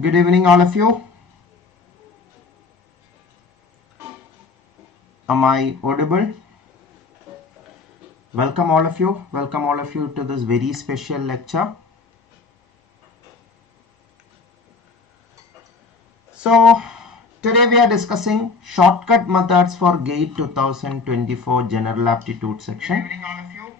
Good evening, all of you. Am I audible? Welcome all of you. Welcome all of you to this very special lecture. So today we are discussing shortcut methods for GATE 2024 General Aptitude section.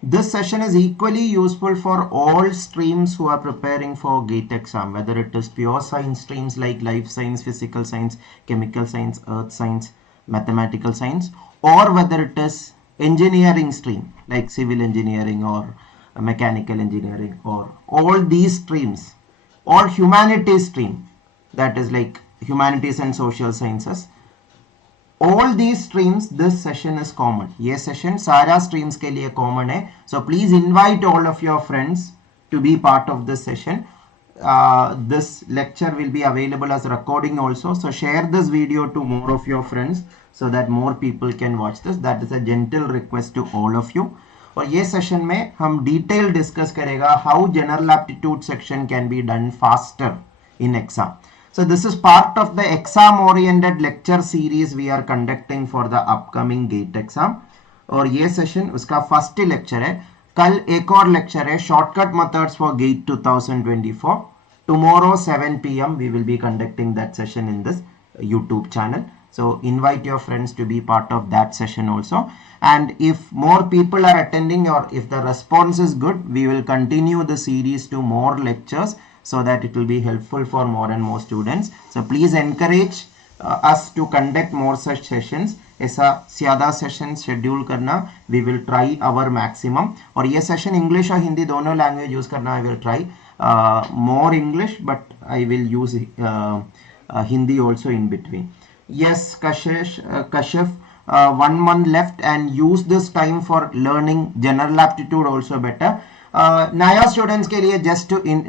This session is equally useful for all streams who are preparing for GATE exam, whether it is pure science streams like life science, physical science, chemical science, earth science, mathematical science, or whether it is engineering stream like civil engineering or mechanical engineering, or all these streams, or humanities stream, that is like humanities and social sciences. All these streams, this session is common. ये session सारा streams के लिए common है. So please invite all of your friends to be part of this session. This lecture will be available as recording also. So share this video to more of your friends so that more people can watch this. That is a gentle request to all of you. और ये session में हम detail discuss करेगा how general aptitude section can be done faster in exam. So this is part of the exam oriented lecture series we are conducting for the upcoming GATE exam. और ये session उसका first lecture है. कल एक और lecture है shortcut methods for GATE 2024. Tomorrow 7 PM we will be conducting that session in this YouTube channel. So invite your friends to be part of that session also. And if more people are attending or if the response is good, we will continue the series to more lectures, so that it will be helpful for more and more students. So please encourage us to conduct more such sessions. ऐसा ज़्यादा session schedule करना, we will try our maximum. और ये session English और हिंदी दोनों language use करना, I will try more English, but I will use Hindi also in between. Yes, Kashif, 1 month left and use this time for learning general aptitude also better. Naya students के लिए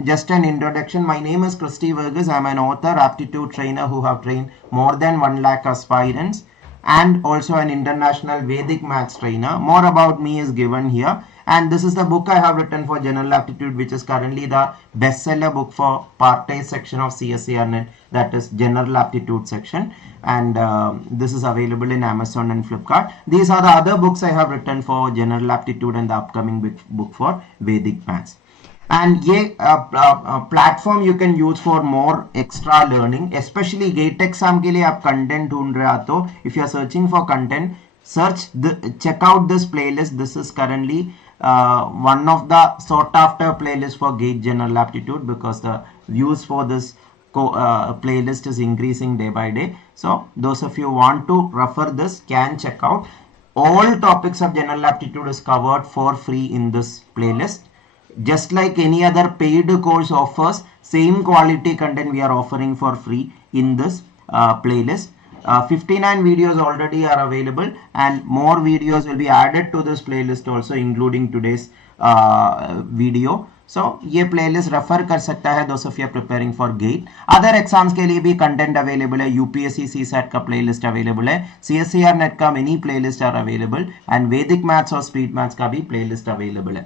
just an introduction. My name is Christy Varghese. I am an author, aptitude trainer who have trained more than 1 lakh aspirants and also an international Vedic maths trainer. More about me is given here. And this is the book I have written for general aptitude, which is currently the bestseller book for part A section of CSIR-NET, that is general aptitude section. And this is available in Amazon and Flipkart. These are the other books I have written for general aptitude and the upcoming book for Vedic maths. And ये platform you can use for more extra learning, especially GATE exam के लिए आप content ढूंढ रहे हो तो if you are searching for content, check out this playlist. This is currently one of the sought after playlist for GATE general aptitude, because the views for this playlist is increasing day by day. So those of you who want to refer this can check out. All topics of general aptitude is covered for free in this playlist. Just like any other paid course offers, same quality content we are offering for free in this playlist. 59 videos already are available and more videos will be added to this playlist also, including today's video. So ये playlist refer कर सकता है those of you are preparing for GATE. Other exams के लिए भी content available है. UPSC CSAT का playlist available है. CSIR-NET का many playlist are available and Vedic maths और speed maths का भी playlist available है.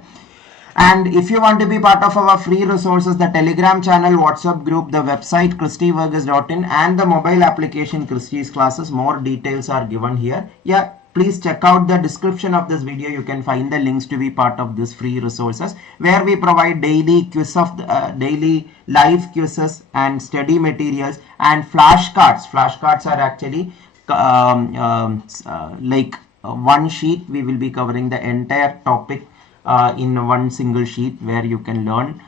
And if you want to be part of our free resources, the Telegram channel, WhatsApp group, the website christyvarghese.in and the mobile application Christy's Classes, more details are given here. Yeah, please check out the description of this video. You can find the links to be part of this free resources, where we provide daily daily live quizzes and study materials and flashcards. Flashcards are actually like one sheet. We will be covering the entire topic in one single sheet, where you can learn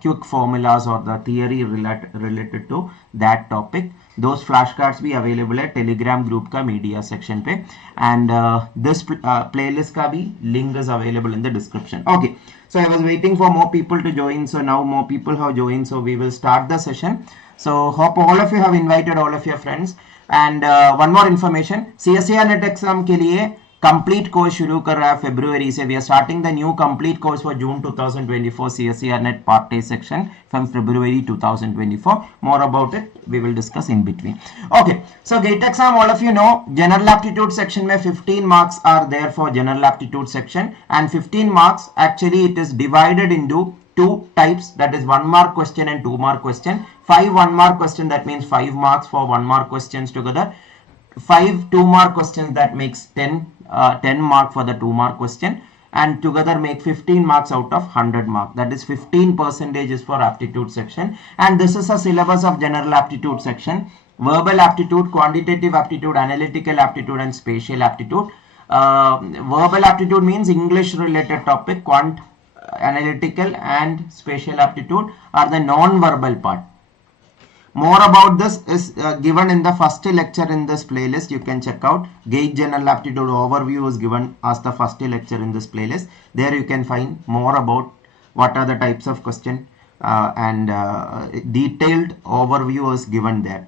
quick formulas or the theory related to that topic. Those flashcards be available at Telegram group ka media section pe, and this playlist ka bhi link is available in the description. Okay, so I was waiting for more people to join, so now more people have joined, so we will start the session. So hope all of you have invited all of your friends. And one more information, CSIR-NET exam के लिए complete course शुरू कर रहा है फरवरी से. We are starting the new complete course for June 2024 CSIR-NET part A section from February 2024. More about it we will discuss in between. Okay, so GATE exam, all of you know, general aptitude section में 15 marks are there for general aptitude section, and 15 marks actually it is divided into two types, that is 1 mark question and 2 mark question. 5 1 mark question, that means 5 marks for 1 mark questions together. 5 2 mark questions, that makes 10 mark for the 2 mark question, and together make 15 marks out of 100 mark. That is 15% is for aptitude section. And this is a syllabus of general aptitude section: verbal aptitude, quantitative aptitude, analytical aptitude, and spatial aptitude. Verbal aptitude means English related topic. Analytical and spatial aptitude are the non-verbal part. More about this is given in the first lecture in this playlist. You can check out GATE General Aptitude overview is given as the first lecture in this playlist. There you can find more about what are the types of question and detailed overview is given there.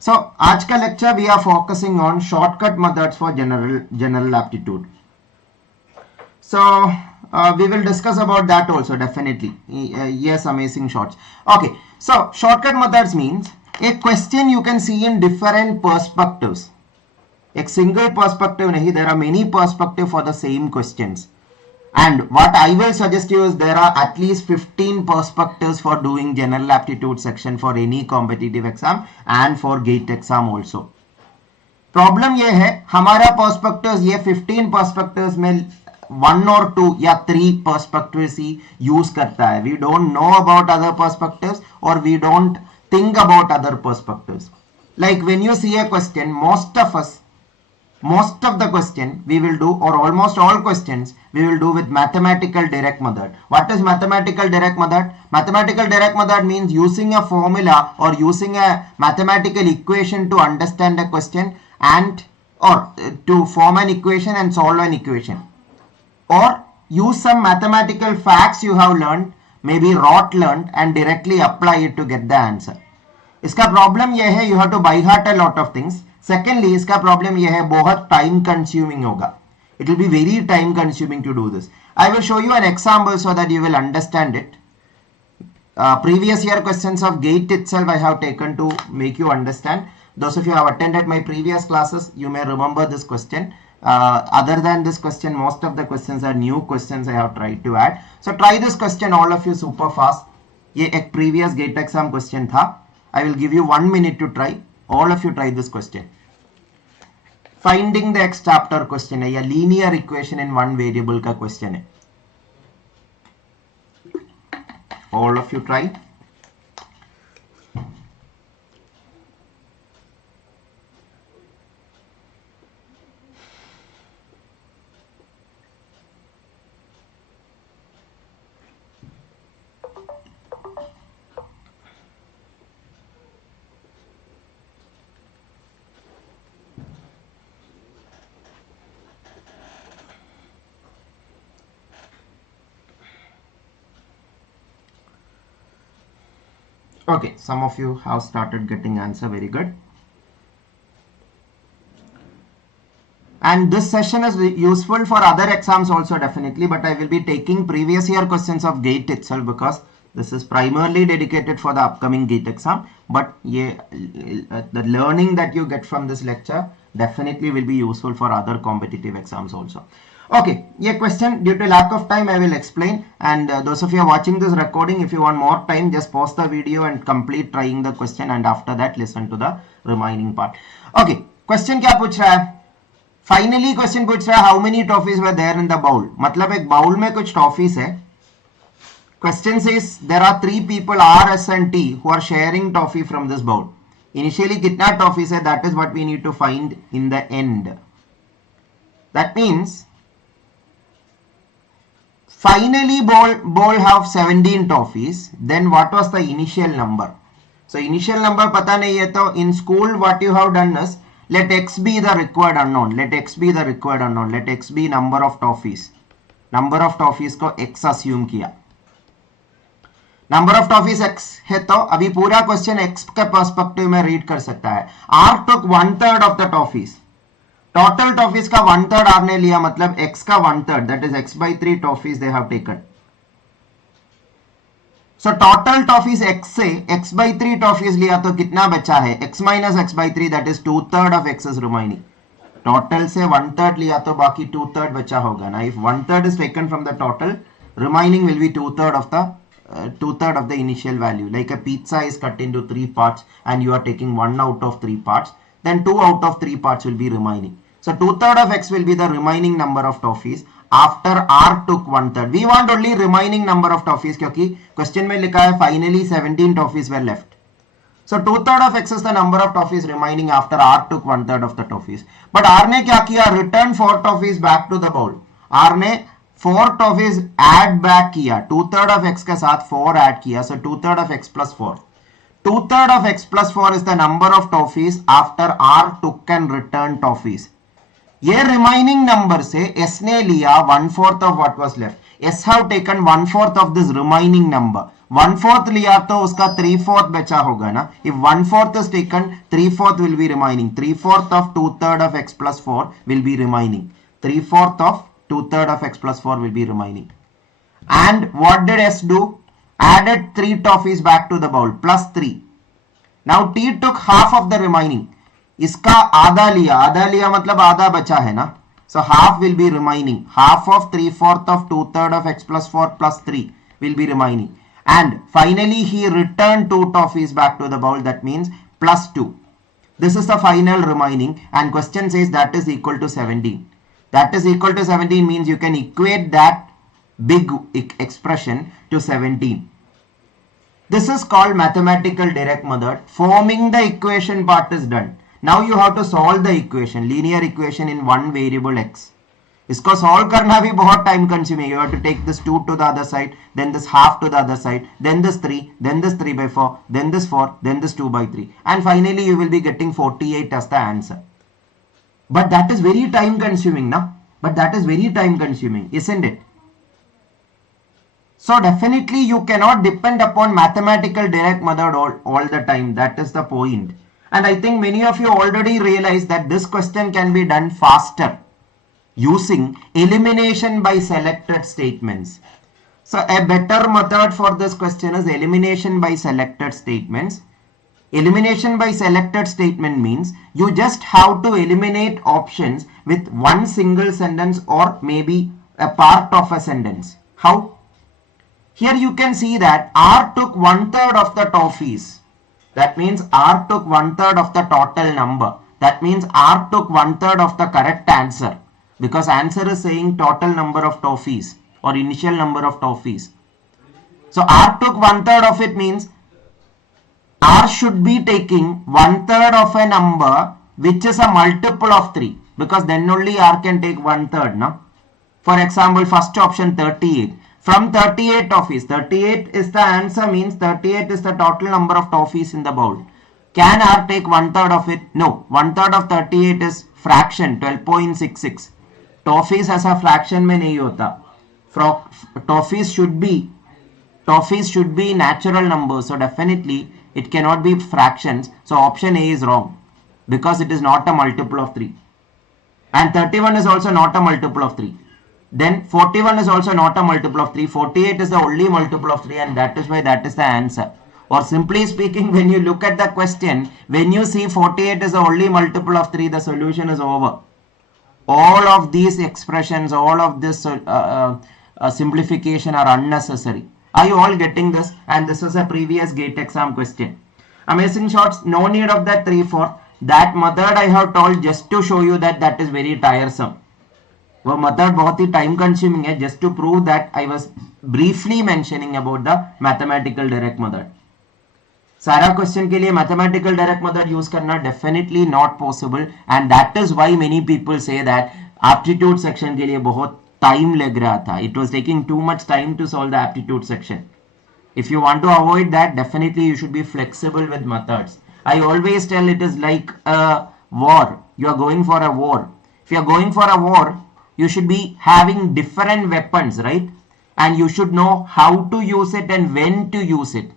So आज का lecture we are focusing on shortcut methods for general aptitude. So we will discuss about that also definitely. Yes, amazing shots. Okay, so shortcut methods means a question you can see in different perspectives. A single perspective nahi, there are many perspectives for the same questions. And what I will suggest you is there are at least 15 perspectives for doing general aptitude section for any competitive exam and for GATE exam also. Problem ये है हमारा perspectives ये 15 perspectives में 1 or 2 या 3 perspectives ही use करता है. We don't know about other perspectives or we don't think about other perspectives. Like when you see a question, most of the question we will do, or almost all questions we will do with mathematical direct method. What is mathematical direct method? Mathematical direct method means using a formula or using a mathematical equation to understand a question and or to form an equation and solve an equation. Or use some mathematical facts you have learned, maybe rote learned, and directly apply it to get the answer. इसका problem ये है you have to by heart a lot of things. Secondly, इसका problem ये है बहुत time consuming होगा. It will be very time consuming to do this. I will show you an example so that you will understand it. Previous year questions of GATE itself I have taken to make you understand. Those of you who have attended my previous classes, you may remember this question. Other than this question, most of the questions are new questions I have tried to add. So try this question all of you super fast. ये एक previous GATE exam question था. I will give you 1 minute to try. All of you try this question. Finding the X chapter question है या linear equation in one variable का question है. All of you try. Okay, some of you have started getting answer, very good. And this session is useful for other exams also definitely, but I will be taking previous year questions of GATE itself because this is primarily dedicated for the upcoming GATE exam. But the learning that you get from this lecture definitely will be useful for other competitive exams also. Okay, a question due to lack of time I will explain, and those of you are watching this recording, if you want more time, just pause the video and complete trying the question, and after that listen to the remaining part. Okay, question क्या पूछ रहा है? Finally question पूछ रहा है how many toffees were there in the bowl. मतलब एक bowl में कुछ टॉफीज है. Question says there are 3 people R, S and T who are sharing toffee from this bowl. Initially कितना toffees है, that is what we need to find in the end. That means finally bowl have 17 toffees. Then what was the initial number? So initial number पता नहीं है, तो in school what you have done is let x be the required unknown. Let x be the required unknown. Let x be number of toffees. Number of toffees को x assume किया. Number of toffees x है, तो अभी पूरा question x के perspective में read कर सकता है. R took 1/3 of the toffees. Total toffees का 1/3 R ने लिया, मतलब x का 1/3, that is x/3 toffees they have taken. So total toffees x से x/3 toffees लिया तो कितना बचा है? x minus x/3, that is 2/3 of x is remaining. Total से 1/3 लिया तो बाकी 2/3 बचा होगा ना. If 1/3 is taken from the total, remaining will be 2/3 of the 2/3 of the initial value. Like a pizza is cut into 3 parts and you are taking 1 out of 3 parts, then 2 out of 3 parts will be remaining. So 2/3 of x will be the remaining number of toffees after r took 1/3. We want only remaining number of toffees क्योंकि question में लिखा है finally 17 toffees were left. So 2/3 of x is the number of toffees remaining after r took 1/3 of the toffees. But r ने क्या किया? Return 4 toffees back to the bowl. r ने 4 toffees add back किया. 2/3 of x के साथ 4 add किया. So 2/3 of x plus 4. 2/3 of x plus 4 is the number of toffees after r took and returned toffees. ये remaining number से s ने लिया 1/4 of what was left. s have taken 1/4 of this remaining number. 1/4 लिया तो उसका 3/4 बचा होगा ना. If 1/4 is taken, 3/4 will be remaining. 3/4 of 2/3 of x plus 4 will be remaining. 3/4 of 2/3 of x plus 4 will be remaining. And what did s do? Added 3 toffees back to the bowl plus 3. Now t took half of the remaining. इसका आधा लिया मतलब आधा बचा है ना. So half will be remaining. Half of 3/4 of 2/3 of x plus 4 plus 3 will be remaining. And finally he returned 2 toffees back to the bowl. That means plus 2. This is the final remaining and question says that is equal to 17. That is equal to 17 means you can equate that big expression to 17. This is called mathematical direct method. Forming the equation part is done. Now you have to solve the equation, linear equation in one variable x. इसको solve करना भी बहुत time consuming. You have to take this 2 to the other side, then this half to the other side, then this 3, then this 3/4, then this 4, then this 2/3. And finally you will be getting 48 as the answer. But that is very time consuming, na? But that is very time consuming, isn't it? So definitely you cannot depend upon mathematical direct method all the time. That is the point. And I think many of you already realize that this question can be done faster using elimination by selected statements. So a better method for this question is elimination by selected statements. Elimination by selected statement means you just have to eliminate options with one single sentence or maybe a part of a sentence. How? Here you can see that r took 1/3 of the toffees. That means r took 1/3 of the total number. That means r took 1/3 of the correct answer because answer is saying total number of toffees or initial number of toffees. So r took 1/3 of it means r should be taking 1/3 of a number which is a multiple of 3 because then only r can take 1/3. No? For example, first option 38. From 38 toffees, 38 is the answer means 38 is the total number of toffees in the bowl. Can r take 1/3 of it? No, 1/3 of 38 is fraction 12.66. Toffees as a fraction में नहीं होता. Toffees should be natural numbers. So definitely it cannot be fractions. So option A is wrong because it is not a multiple of 3. And 31 is also not a multiple of 3. Then 41 is also not a multiple of 3. 48 is the only multiple of 3 and that is why that is the answer. Or simply speaking, when you look at the question, when you see 48 is the only multiple of 3, the solution is over. All of these expressions, all of this simplification are unnecessary. Are you all getting this? And this is a previous GATE exam question. Amazing shots, no need of that 3/4. That method I have told just to show you that that is very tiresome. वो method बहुत ही time consuming है just to prove that I was briefly mentioning about the mathematical direct method. सारा question के लिए mathematical direct method use करना definitely not possible and that is why many people say that aptitude section के लिए बहुत time लग रहा था. It was taking too much time to solve the aptitude section. If you want to avoid that, definitely you should be flexible with methods. I always tell it is like a war. You are going for a war. If you are going for a war, you should be having different weapons, right? And you should know how to use it and when to use it.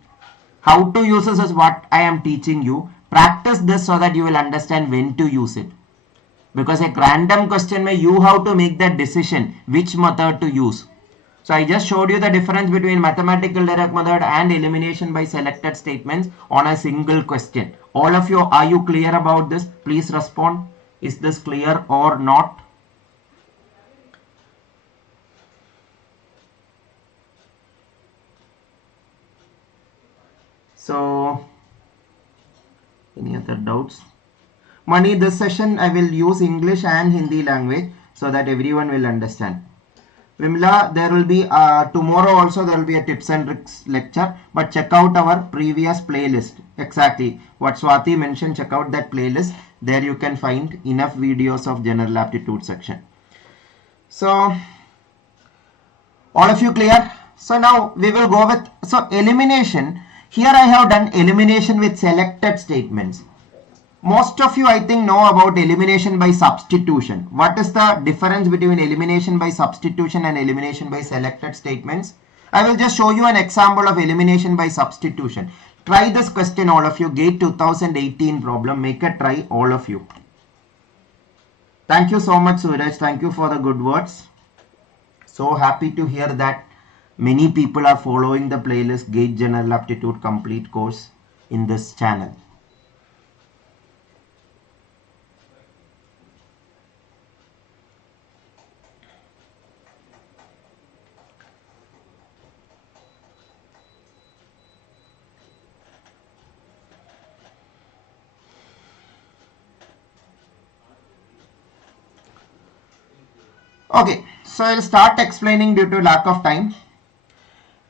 How to use this is what I am teaching you. Practice this so that you will understand when to use it. Because a random question may you have to make that decision which method to use. So I just showed you the difference between mathematical direct method and elimination by selected statements on a single question. All of you, are you clear about this? Please respond. Is this clear or not? So any other doubts? Mani, this session I will use English and Hindi language so that everyone will understand. Vimla, there will be tomorrow also there will be a tips and tricks lecture, but check out our previous playlist. Exactly what Swati mentioned, check out that playlist. There you can find enough videos of general aptitude section. So all of you clear? So now we will go with, so elimination. Here I have done elimination with selected statements. Most of you I think know about elimination by substitution. What is the difference between elimination by substitution and elimination by selected statements? I will just show you an example of elimination by substitution. Try this question all of you. GATE 2018 problem. Make a try all of you. Thank you so much Suraj. Thank you for the good words. So happy to hear that many people are following the playlist GATE General Aptitude Complete course in this channel. Okay, so I'll start explaining due to lack of time.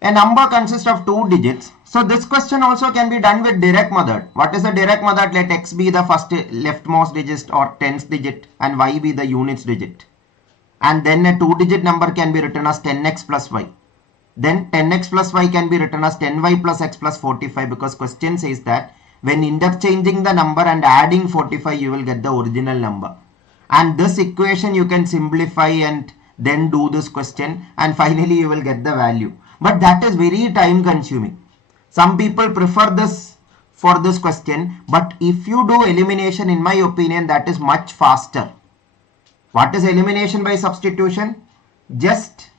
A number consists of 2 digits. So this question also can be done with direct method. What is the direct method? Let x be the first leftmost digit or tens digit and y be the units digit. And then a 2-digit number can be written as 10x plus y. Then 10x plus y can be written as 10y plus x plus 45, because question says that when interchanging the number and adding 45 you will get the original number. And this equation you can simplify and then do this question and finally you will get the value. But that is very time consuming. Some people prefer this for this question, but if you do elimination, in my opinion, that is much faster. What is elimination by substitution? Just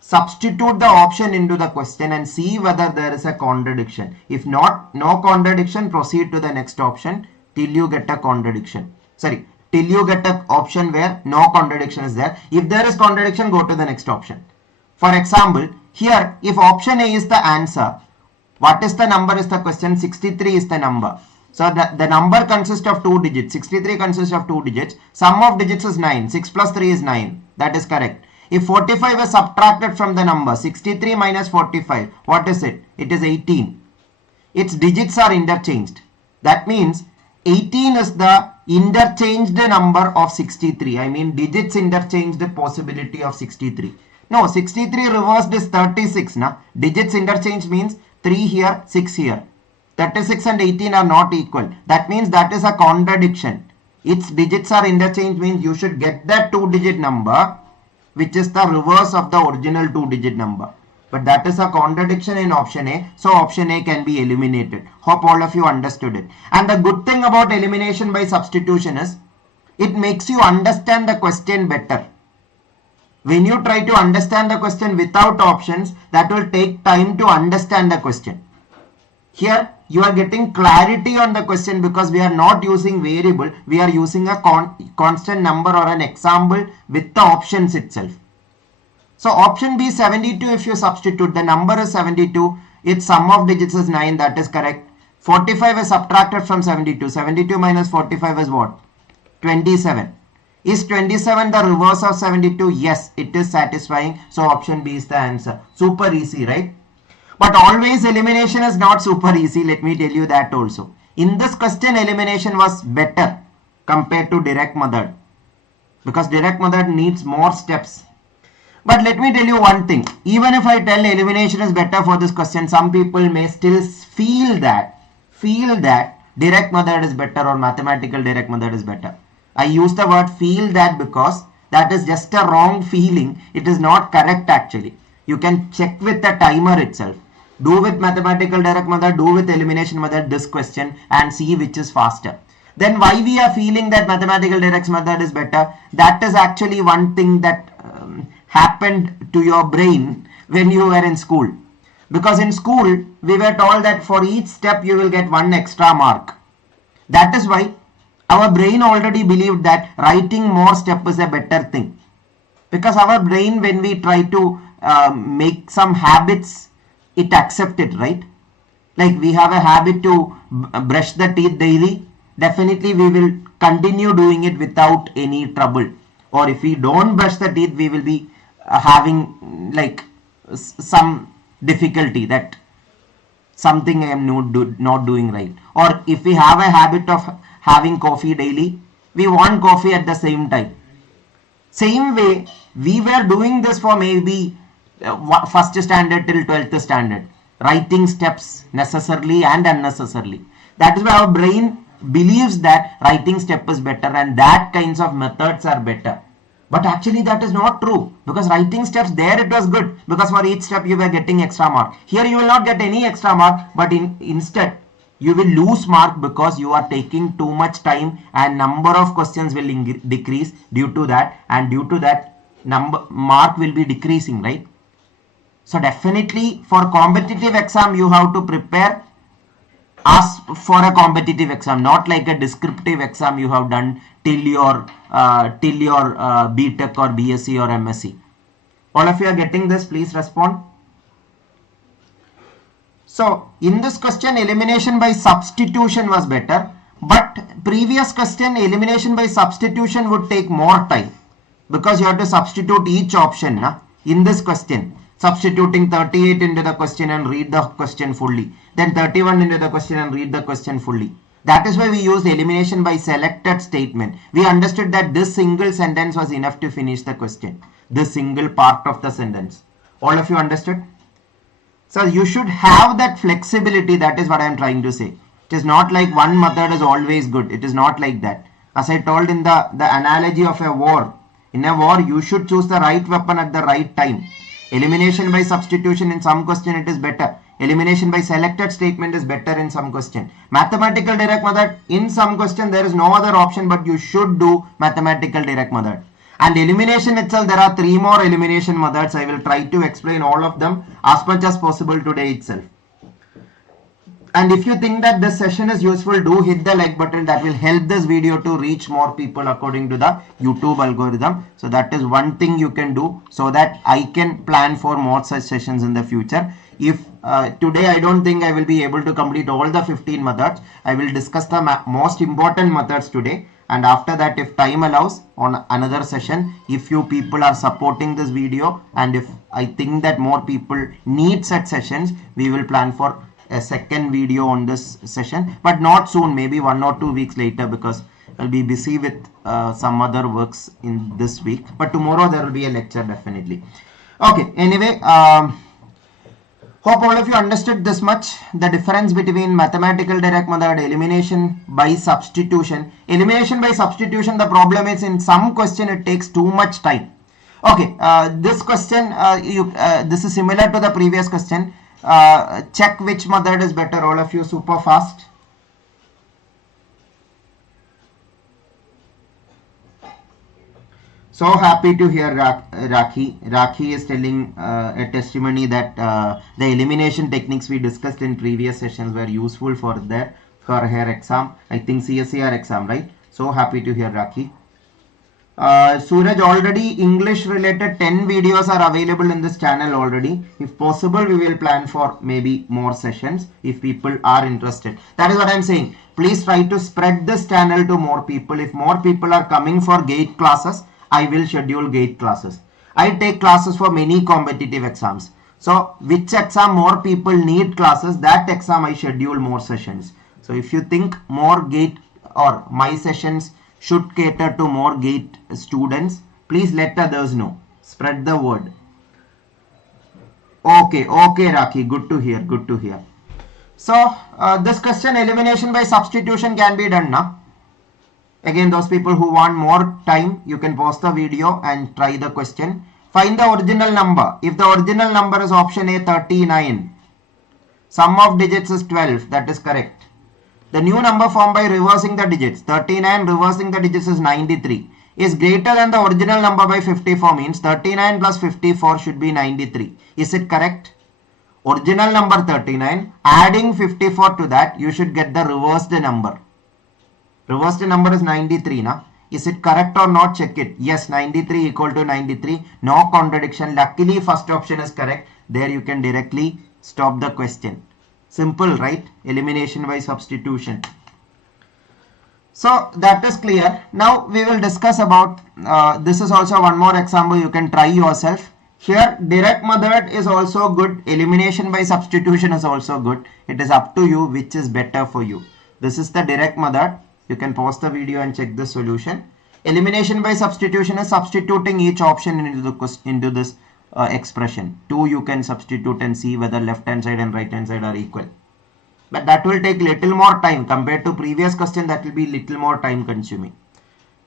substitute the option into the question and see whether there is a contradiction. If not, no contradiction, proceed to the next option till you get a contradiction. Sorry, till you get an option where no contradiction is there. If there is contradiction, go to the next option. For example, here if option A is the answer, what is the number is the question? 63 is the number. So the number consists of 2 digits. 63 consists of 2 digits. Sum of digits is 9. 6 plus 3 is 9. That is correct. If 45 is subtracted from the number, 63 minus 45, what is it? It is 18. Its digits are interchanged. That means 18 is the interchanged number of 63. I mean digits interchanged possibility of 63. No, 63 reversed is 36. Na? Digits interchange means 3 here, 6 here. 36 and 18 are not equal. That means that is a contradiction. Its digits are interchanged means you should get that 2-digit number which is the reverse of the original 2-digit number. But that is a contradiction in option A. So option A can be eliminated. Hope all of you understood it. And the good thing about elimination by substitution is it makes you understand the question better. When you try to understand the question without options, that will take time to understand the question. Here you are getting clarity on the question because we are not using variable. We are using a constant number or an example with the options itself. So option B 72, if you substitute, the number is 72. Its sum of digits is 9. That is correct. 45 is subtracted from 72. 72 minus 45 is what? 27. Is 27 the reverse of 72? Yes, it is satisfying. So option B is the answer. Super easy, right? But always elimination is not super easy. Let me tell you that also. In this question, elimination was better compared to direct method, because direct method needs more steps. But let me tell you one thing. Even if I tell elimination is better for this question, some people may still feel that direct method is better or mathematical direct method is better. I use the word feel that because that is just a wrong feeling. It is not correct actually. You can check with the timer itself. Do with mathematical direct method, do with elimination method this question and see which is faster. Then why we are feeling that mathematical direct method is better? That is actually one thing that happened to your brain when you were in school. Because in school we were told that for each step you will get 1 extra mark. That is why our brain already believed that writing more step is a better thing. Because our brain, when we try to make some habits, it accepts it, right? Like we have a habit to brush the teeth daily, definitely we will continue doing it without any trouble. Or if we don't brush the teeth, we will be having like some difficulty that something I am not doing right. Or if we have a habit of having coffee daily, we want coffee at the same time. Same way, we were doing this for maybe first standard till 12th standard, writing steps necessarily and unnecessarily. That is why our brain believes that writing step is better and that kinds of methods are better. But actually that is not true, because writing steps, there it was good, because for each step you were getting extra mark. Here you will not get any extra mark, but instead you will lose mark because you are taking too much time and number of questions will decrease due to that, and due to that mark will be decreasing, right? So definitely for competitive exam you have to prepare as for a competitive exam, not like a descriptive exam you have done till your B.Tech or B.Sc or M.Sc. All of you are getting this? Please respond. So in this question, elimination by substitution was better, but previous question, elimination by substitution would take more time, because you have to substitute each option. In this question, substituting 38 into the question and read the question fully, then 31 into the question and read the question fully. That is why we used elimination by selected statement. We understood that this single sentence was enough to finish the question, this single part of the sentence. All of you understood? So you should have that flexibility. That is what I am trying to say. It is not like one method is always good. It is not like that. As I told in the analogy of a war, in a war you should choose the right weapon at the right time. Elimination by substitution in some question it is better. Elimination by selected statement is better in some question. Mathematical direct method, in some question there is no other option but you should do mathematical direct method. And elimination itself, there are 3 more elimination methods. I will try to explain all of them as much as possible today itself. And if you think that this session is useful, do hit the like button. That will help this video to reach more people according to the YouTube algorithm. So that is one thing you can do, so that I can plan for more such sessions in the future. If today I don't think I will be able to complete all the 15 methods, I will discuss the most important methods today. And after that, if time allows, on another session, if you people are supporting this video and if I think that more people need such sessions, we will plan for a second video on this session, but not soon, maybe 1 or 2 weeks later, because I'll be busy with some other works in this week. But tomorrow there will be a lecture definitely. Okay, anyway, hope all of you understood this much, the difference between mathematical direct method, elimination by substitution. Elimination by substitution, the problem is in some question it takes too much time. Okay, this question, this is similar to the previous question. Check which method is better, all of you, super fast. So happy to hear Rakhi. Rakhi is telling a testimony that the elimination techniques we discussed in previous sessions were useful for her exam. I think CSIR exam, right? So happy to hear Rakhi. Suraj, already English related 10 videos are available in this channel already. If possible, we will plan for maybe more sessions if people are interested. That is what I am saying. Please try to spread this channel to more people. If more people are coming for GATE classes, I will schedule GATE classes. I take classes for many competitive exams. So which exam more people need classes, that exam I schedule more sessions. So if you think more GATE or my sessions should cater to more GATE students, please let others know. Spread the word. Okay, Rakhi, good to hear, good to hear. So this question, elimination by substitution, can be done now. Again, those people who want more time, you can pause the video and try the question. Find the original number. If the original number is option A, 39, sum of digits is 12, that is correct. The new number formed by reversing the digits, 39 reversing the digits is 93, is greater than the original number by 54, means 39 plus 54 should be 93. Is it correct? Original number 39, adding 54 to that, you should get the reversed number. Reversed number is 93 now. Is it correct or not? Check it. Yes, 93 equal to 93. No contradiction. Luckily, first option is correct. There you can directly stop the question. Simple, right? Elimination by substitution. So that is clear. Now we will discuss about, this is also one more example you can try yourself. Here direct method is also good. Elimination by substitution is also good. It is up to you which is better for you. This is the direct method. You can pause the video and check the solution. Elimination by substitution is substituting each option into this expression. 2 you can substitute and see whether left hand side and right hand side are equal. But that will take little more time compared to previous question. That will be little more time consuming.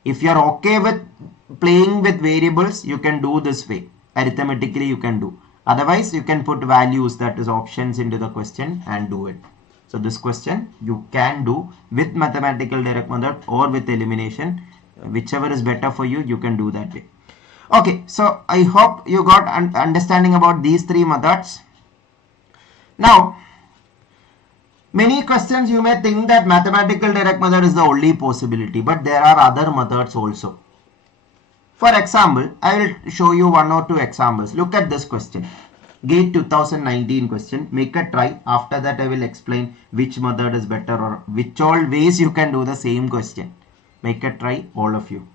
If you are okay with playing with variables, you can do this way. Arithmetically you can do. Otherwise you can put values, that is options, into the question and do it. So this question you can do with mathematical direct method or with elimination. Whichever is better for you, you can do that way. Okay, so I hope you got understanding about these three methods. Now, many questions you may think that mathematical direct method is the only possibility, but there are other methods also. For example, I will show you one or two examples. Look at this question. GATE 2019 question. Make a try. After that, I will explain which method is better or which all ways you can do the same question. Make a try, all of you.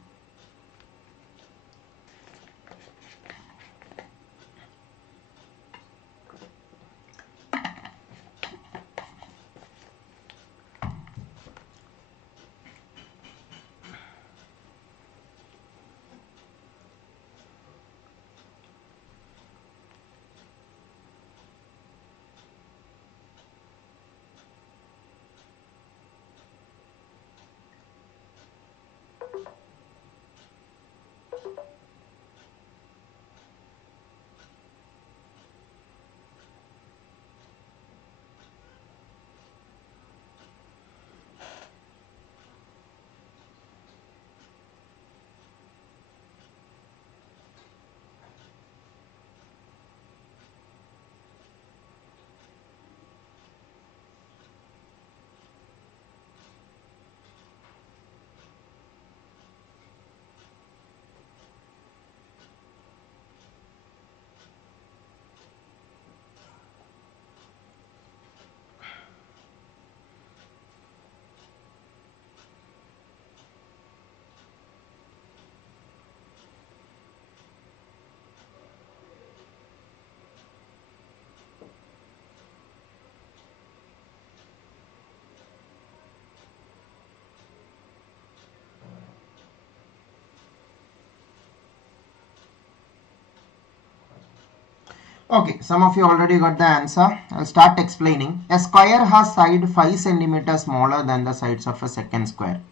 Okay, some of you already got the answer. I'll start explaining. A square has side 5 centimeters smaller than the sides of a second square.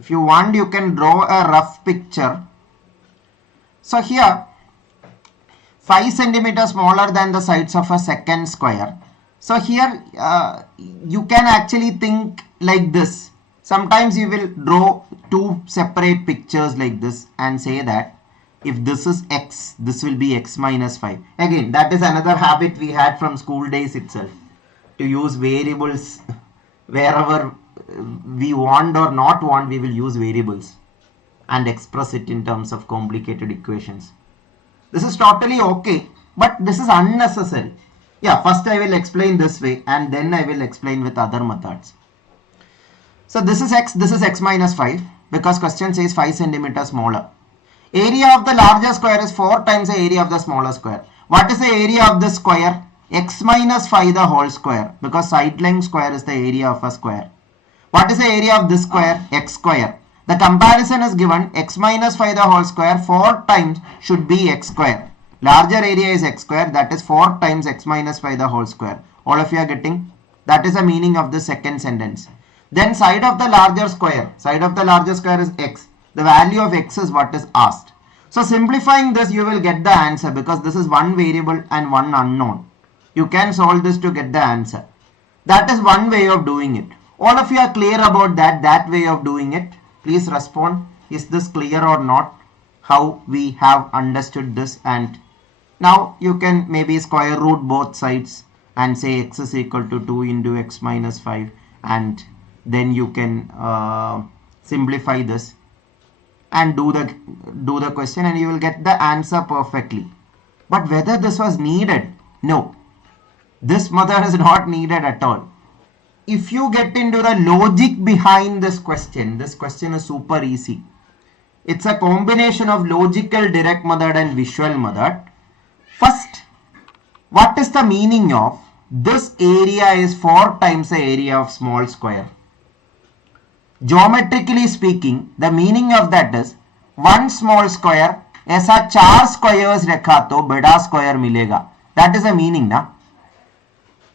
If you want, you can draw a rough picture. So here, 5 centimeters smaller than the sides of a second square. So here, you can actually think like this. Sometimes you will draw two separate pictures like this and say that if this is x, this will be x minus 5. Again, that is another habit we had from school days itself, to use variables wherever we want or not want. We will use variables and express it in terms of complicated equations. This is totally okay, but this is unnecessary. Yeah, first I will explain this way and then I will explain with other methods. So this is x minus 5 because question says 5 centimeters smaller. Area of the larger square is 4 times the area of the smaller square. What is the area of the square? X minus 5 the whole square, because side length square is the area of a square. What is the area of this square? X square. The comparison is given x minus 5 the whole square 4 times should be x square. Larger area is x square, that is 4 times x minus 5 the whole square. All of you are getting? That is the meaning of the second sentence. Then side of the larger square is x. The value of x is what is asked. So simplifying this, you will get the answer because this is one variable and one unknown. You can solve this to get the answer. That is one way of doing it. All of you are clear about that way of doing it? Please respond. Is this clear or not? How we have understood this? And now you can maybe square root both sides and say x is equal to 2 into x minus 5, and then you can simplify this and do the question and you will get the answer perfectly. But whether this was needed? No. This method is not needed at all. If you get into the logic behind this question is super easy. It's a combination of logical direct method and visual method. First, what is the meaning of this area is 4 times the area of small square? Geometrically speaking, the meaning of that is one small square ऐसा 4 squares रखा तो बड़ा square मिलेगा. That is the meaning ना.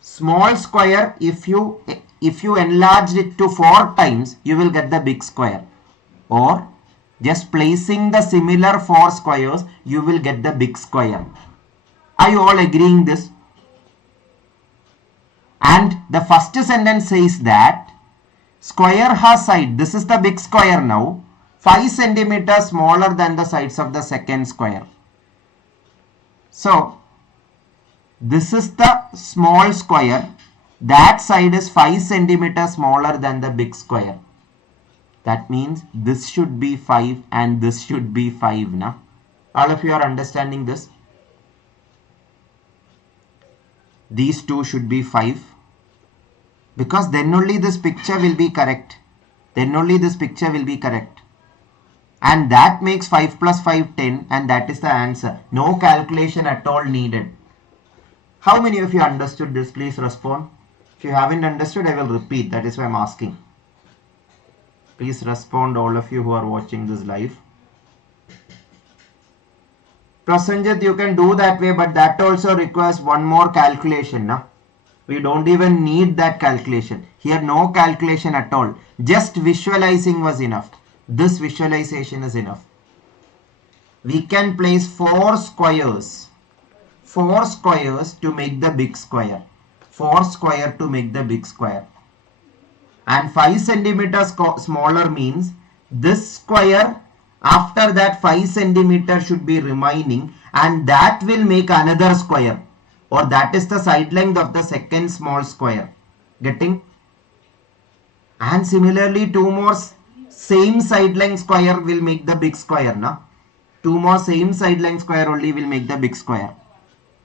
Small square, if you enlarge it to 4 times, you will get the big square. Or just placing the similar 4 squares, you will get the big square. Are you all agreeing this? And the first sentence says that square has side, this is the big square now, 5 centimeters smaller than the sides of the second square. So this is the small square, that side is 5 centimeters smaller than the big square. That means this should be 5 and this should be 5 now. All of you are understanding this? These two should be 5. Because then only this picture will be correct. Then only this picture will be correct. And that makes 5 plus 5, 10, and that is the answer. No calculation at all needed. How many of you understood this? Please respond. If you haven't understood, I will repeat. That is why I'm asking. Please respond, all of you who are watching this live. Prasanjit, you can do that way, but that also requires one more calculation. Na? We don't even need that calculation. Here no calculation at all. Just visualizing was enough. This visualization is enough. We can place 4 squares. 4 squares to make the big square. 4 square to make the big square. And 5 centimeters smaller means this square, after that 5 centimeters should be remaining, and that will make another square, or that is the side length of the second small square. Getting? And similarly 2 more same side length square will make the big square. Na? 2 more same side length square only will make the big square.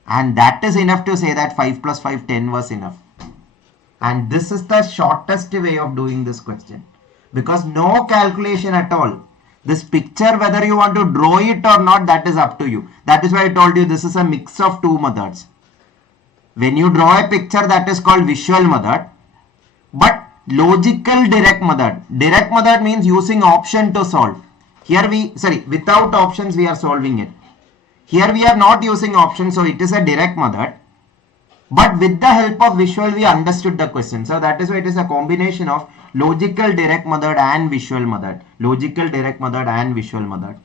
And that is enough to say that 5 plus 5, 10 was enough. And this is the shortest way of doing this question. Because no calculation at all. This picture, whether you want to draw it or not, that is up to you. That is why I told you this is a mix of 2 methods. When you draw a picture, that is called visual method. But logical direct method. Direct method means using option to solve. Here without options we are solving it. Here we are not using options, so it is a direct method. But with the help of visual, we understood the question. So that is why it is a combination of logical direct method and visual method. Logical direct method and visual method.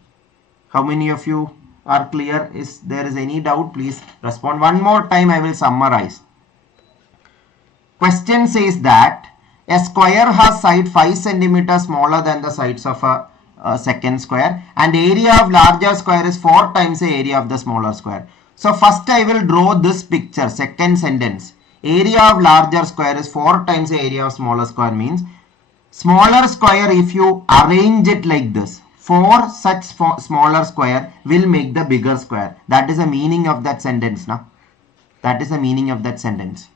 How many of you are clear? Is there is any doubt? Please respond. One more time I will summarize. Question says that a square has side 5 centimeters smaller than the sides of a second square, and area of larger square is 4 times the area of the smaller square. So first I will draw this picture, second sentence. Area of larger square is 4 times the area of smaller square means smaller square, if you arrange it like this, 4 such smaller square will make the bigger square. That is the meaning of that sentence. Na? That is the meaning of that sentence.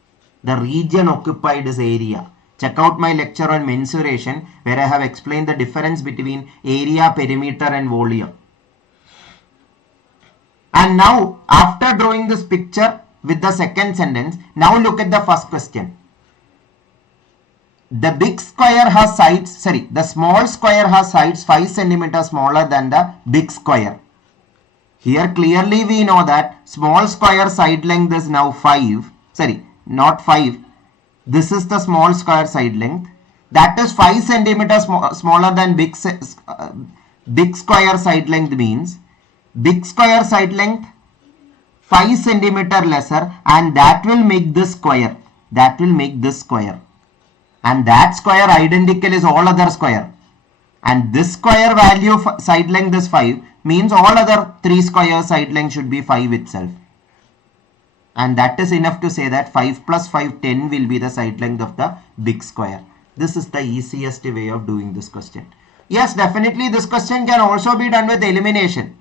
The region occupied is area. Check out my lecture on mensuration where I have explained the difference between area, perimeter and volume. And now after drawing this picture with the second sentence, now look at the first question. The big square has sides, the small square has sides 5 centimeters smaller than the big square. Here clearly we know that small square side length is now 5, not 5. This is the small square side length. That is 5 centimeters smaller than big square side length means big square side length 5 centimeter lesser, and that will make this square. That will make this square. And that square identical is all other square. And this square value side length is 5 means all other 3 square side length should be 5 itself. And that is enough to say that 5 plus 5, 10 will be the side length of the big square. This is the easiest way of doing this question. Yes, definitely this question can also be done with elimination.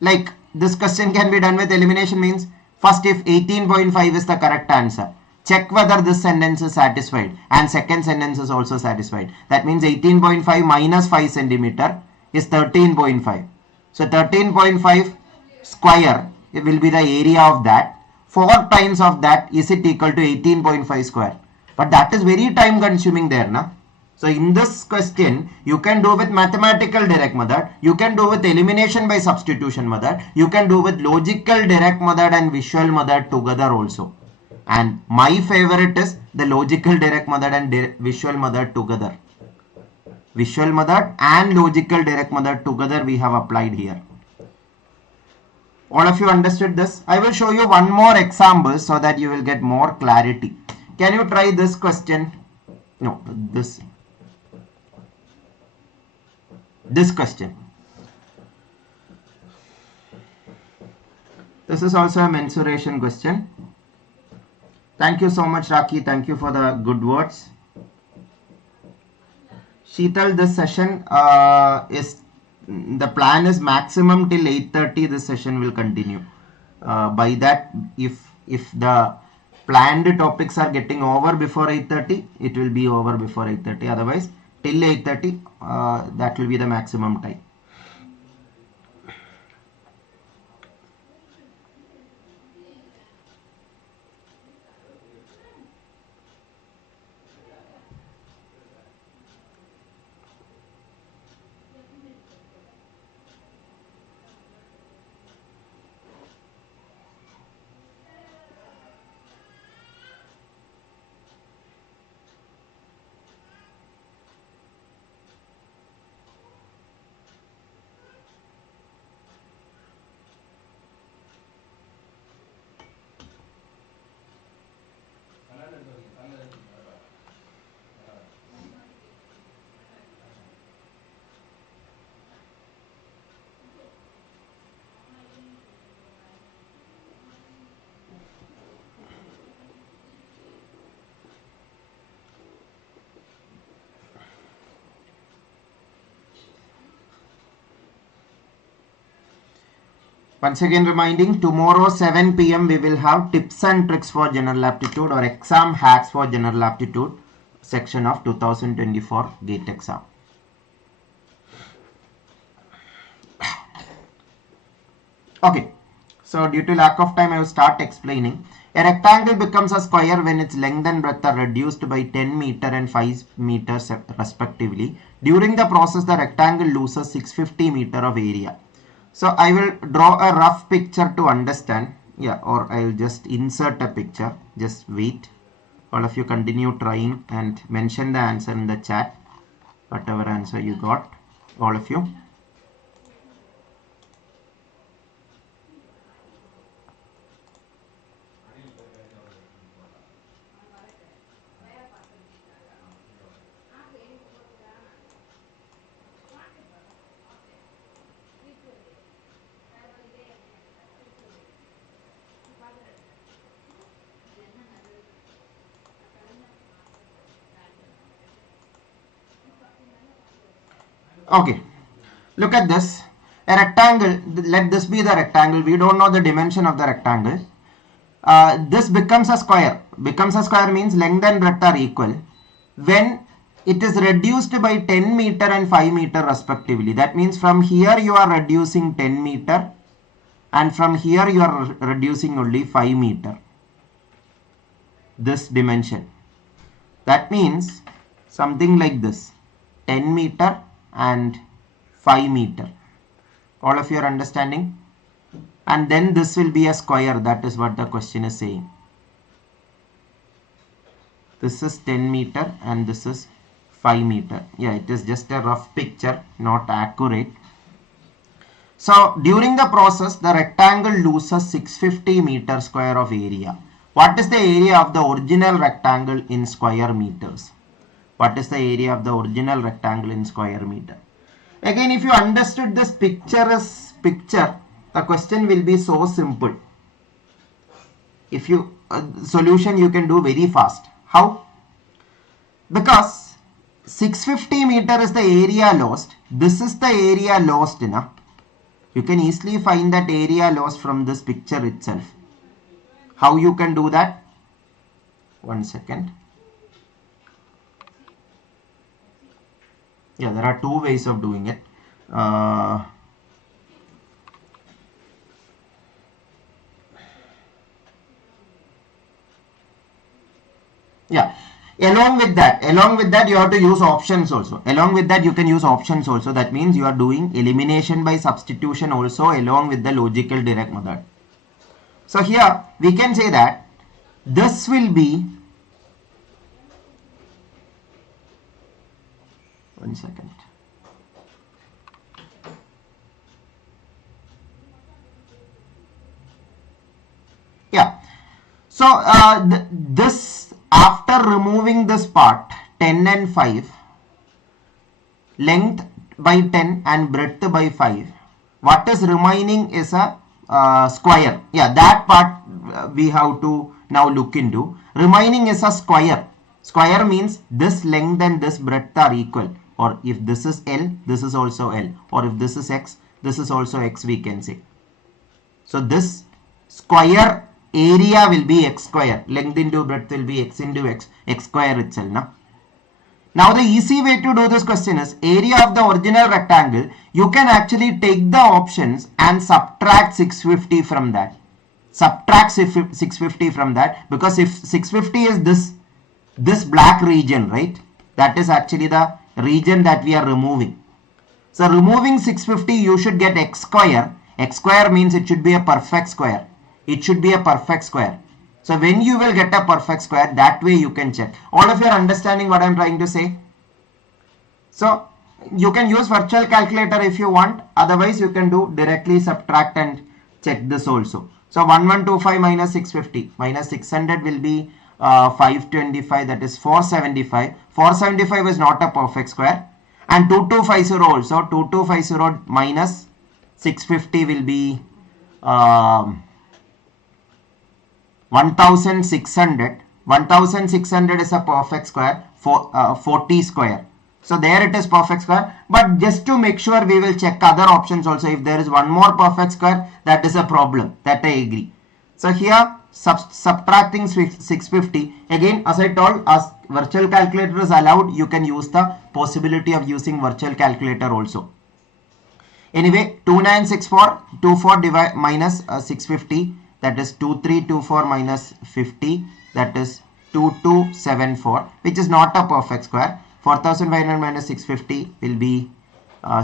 Like this question can be done with elimination means First, if 18.5 is the correct answer, check whether this sentence is satisfied and second sentence is also satisfied. That means 18.5 minus 5 centimeter is 13.5. So 13.5 square, it will be the area of that. 4 times of that, is it equal to 18.5 square? But that is very time consuming there, na? So in this question, you can do with mathematical direct method, you can do with elimination by substitution method, you can do with logical direct method and visual method together also. And my favorite is the logical direct method and visual method together. Visual method and logical direct method together we have applied here. All of you understood this? I will show you one more example so that you will get more clarity. Can you try this question? No, this question. This is also a mensuration question. Thank you so much, Raki. Thank you for the good words. Sheetal, this session the plan is maximum till 8:30. This session will continue. By that, if the planned topics are getting over before 8:30, it will be over before 8:30. Otherwise, till 8:30, that will be the maximum time. Once again reminding, tomorrow 7 p.m. we will have tips and tricks for general aptitude or exam hacks for general aptitude section of 2024 GATE exam. Okay, so due to lack of time I will start explaining. A rectangle becomes a square when its length and breadth are reduced by 10 meter and 5 meters respectively. During the process the rectangle loses 650 meter of area. So I will draw a rough picture to understand. Yeah, or I will just insert a picture. Just wait. All of you continue trying and mention the answer in the chat. Whatever answer you got, all of you. Okay, look at this. A rectangle, let this be the rectangle. We don't know the dimension of the rectangle. This becomes a square. Becomes a square means length and breadth are equal when it is reduced by 10 meter and 5 meter respectively. That means from here you are reducing 10 meter and from here you are reducing only 5 meter. This dimension. That means something like this, 10 meter and 5 meter. All of you are understanding? And then this will be a square. That is what the question is saying. This is 10 meter and this is 5 meter. Yeah, it is just a rough picture, not accurate. So during the process the rectangle loses 650 meter square of area. What is the area of the original rectangle in square meters? What is the area of the original rectangle in square meter? Again, if you understood this picture, the question will be so simple. If you solution you can do very fast. How? Because 650 meter is the area lost. This is the area lost, you can easily find that area lost from this picture itself. How you can do that? One second. Yeah, there are two ways of doing it. Yeah, along with that you have to use options also. Along with that you can use options also. That means you are doing elimination by substitution also along with the logical direct method. So here we can say that this will be, one second. Yeah, so this, after removing this part 10 and 5, length by 10 and breadth by 5, what is remaining is a square. Yeah, that part we have to now look into. Remaining is a square. Square means this length and this breadth are equal, or if this is L, this is also L, or if this is X, this is also X, we can say. So this square area will be X square, length into breadth will be X into X, X square itself. Now the easy way to do this question is, area of the original rectangle, you can actually take the options and subtract 650 from that. Subtract 650 from that, because if 650 is this black region, right, that is actually the region that we are removing. So removing 650, you should get X square. X square means it should be a perfect square. It should be a perfect square. So when you will get a perfect square, that way you can check. All of you are understanding what I am trying to say? So you can use virtual calculator if you want. Otherwise you can do directly subtract and check this also. So 1125 minus 650 minus 600 will be 525, that is 475. 475 is not a perfect square. And 2250 also, 2250 minus 650 will be 1600. 1600 is a perfect square, 40 square. So there it is perfect square. But just to make sure, we will check other options also. If there is one more perfect square, that is a problem. That I agree. So here subtracting 650. Again, as I told, as virtual calculator is allowed, you can use the possibility of using virtual calculator also. Anyway, 2964, 24 divide minus 650, that is 2324 minus 50, that is 2274, which is not a perfect square. 4500 minus 650 will be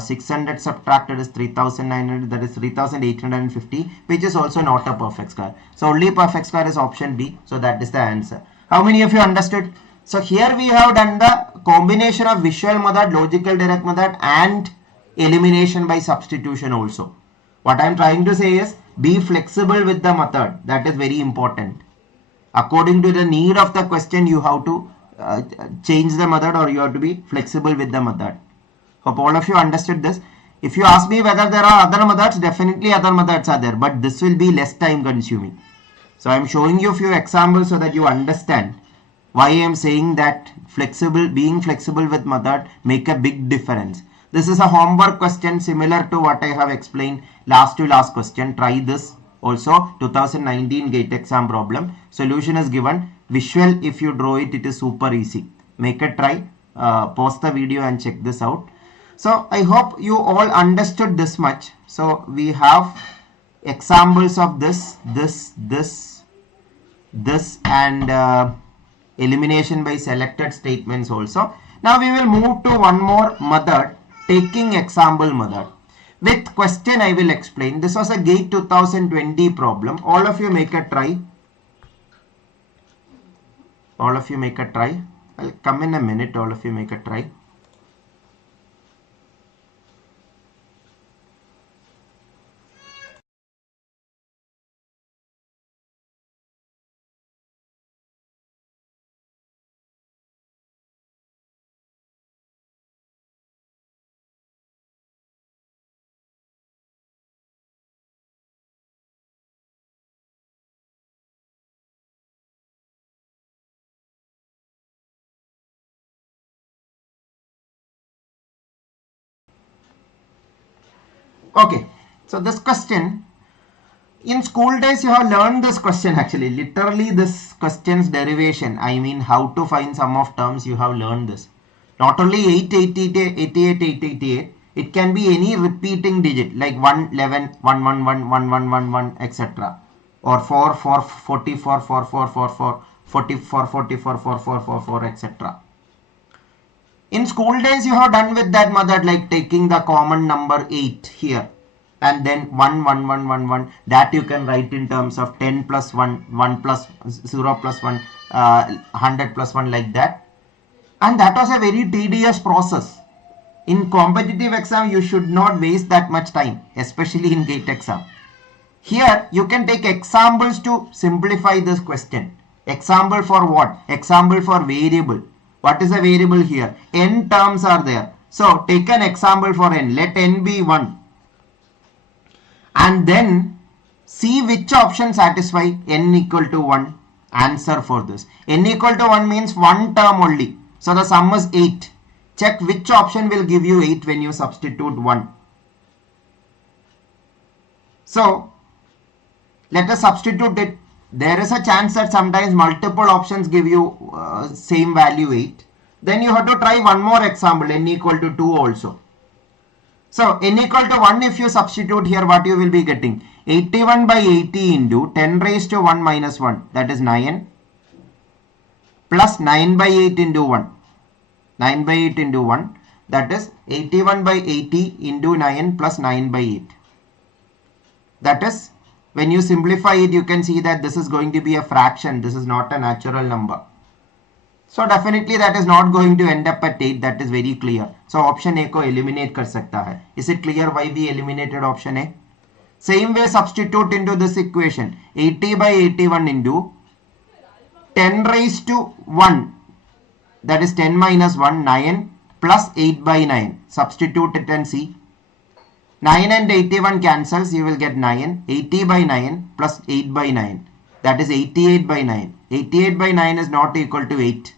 600 subtracted is 3900, that is 3850, which is also not a perfect square. So only perfect square is option B. So that is the answer. How many of you understood? So here we have done the combination of visual method, logical direct method, and elimination by substitution also. What I am trying to say is, be flexible with the method. That is very important. According to the need of the question, you have to change the method, or you have to be flexible with the method. Hope all of you understood this. If you ask me whether there are other methods, definitely other methods are there, but this will be less time consuming. So I am showing you a few examples so that you understand why I am saying that being flexible with method make a big difference. This is a homework question similar to what I have explained last to last question. Try this also. 2019 GATE exam problem. Solution is given. Visual, if you draw it, it is super easy. Make a try. Pause the video and check this out. So I hope you all understood this much. So we have examples of this and elimination by selected statements also. Now we will move to one more method, taking example method. With question I will explain. This was a GATE 2020 problem. All of you make a try. All of you make a try. I'll come in a minute. All of you make a try. Okay, so this question, In school days, you have learned this question actually. Literally this question's derivation. I mean how to find sum of terms, you have learned this. Not only 888, it can be any repeating digit like 1, 11, 1, 1, 1, 1, 1, 1, 1, etc. Or 4, 4, 44, 4, 4, 4, 4, 44, 44, 4, 4, 4, 4, etc. In school days, you have done with that method like taking the common number 8 here. And then 1, 1, 1, 1, 1, that you can write in terms of 10 plus 1, 1 plus 0 plus 1, 100 plus 1 like that. And that was a very tedious process. In competitive exam, you should not waste that much time, especially in GATE exam. Here, you can take examples to simplify this question. Example for what? Example for variable. What is a variable here? N terms are there. So, take an example for n. Let n be 1. And then see which option satisfy n equal to 1. Answer for this. N equal to 1 means one term only. So the sum is 8. Check which option will give you 8 when you substitute 1. So let us substitute it. There is a chance that sometimes multiple options give you same value 8. Then you have to try one more example, n equal to 2 also. So n equal to 1, if you substitute here, what you will be getting? 81 by 80 into 10 raised to 1 minus 1, that is 9, plus 9 by 8 into 1. 9 by 8 into 1, that is 81 by 80 into 9 plus 9 by 8. That is, when you simplify it, you can see that this is going to be a fraction. This is not a natural number. So definitely that is not going to end up at 8. That is very clear. So option A को eliminate कर सकता है. Is it clear why we eliminated option A? Same way substitute into this equation. 80 by 81 into 10 raised to 1. That is 10 minus 1, 9 plus 8 by 9. Substitute it and see. 9 and 81 cancels. You will get 9. 80 by 9 plus 8 by 9. That is 88 by 9. 88 by 9 is not equal to 8.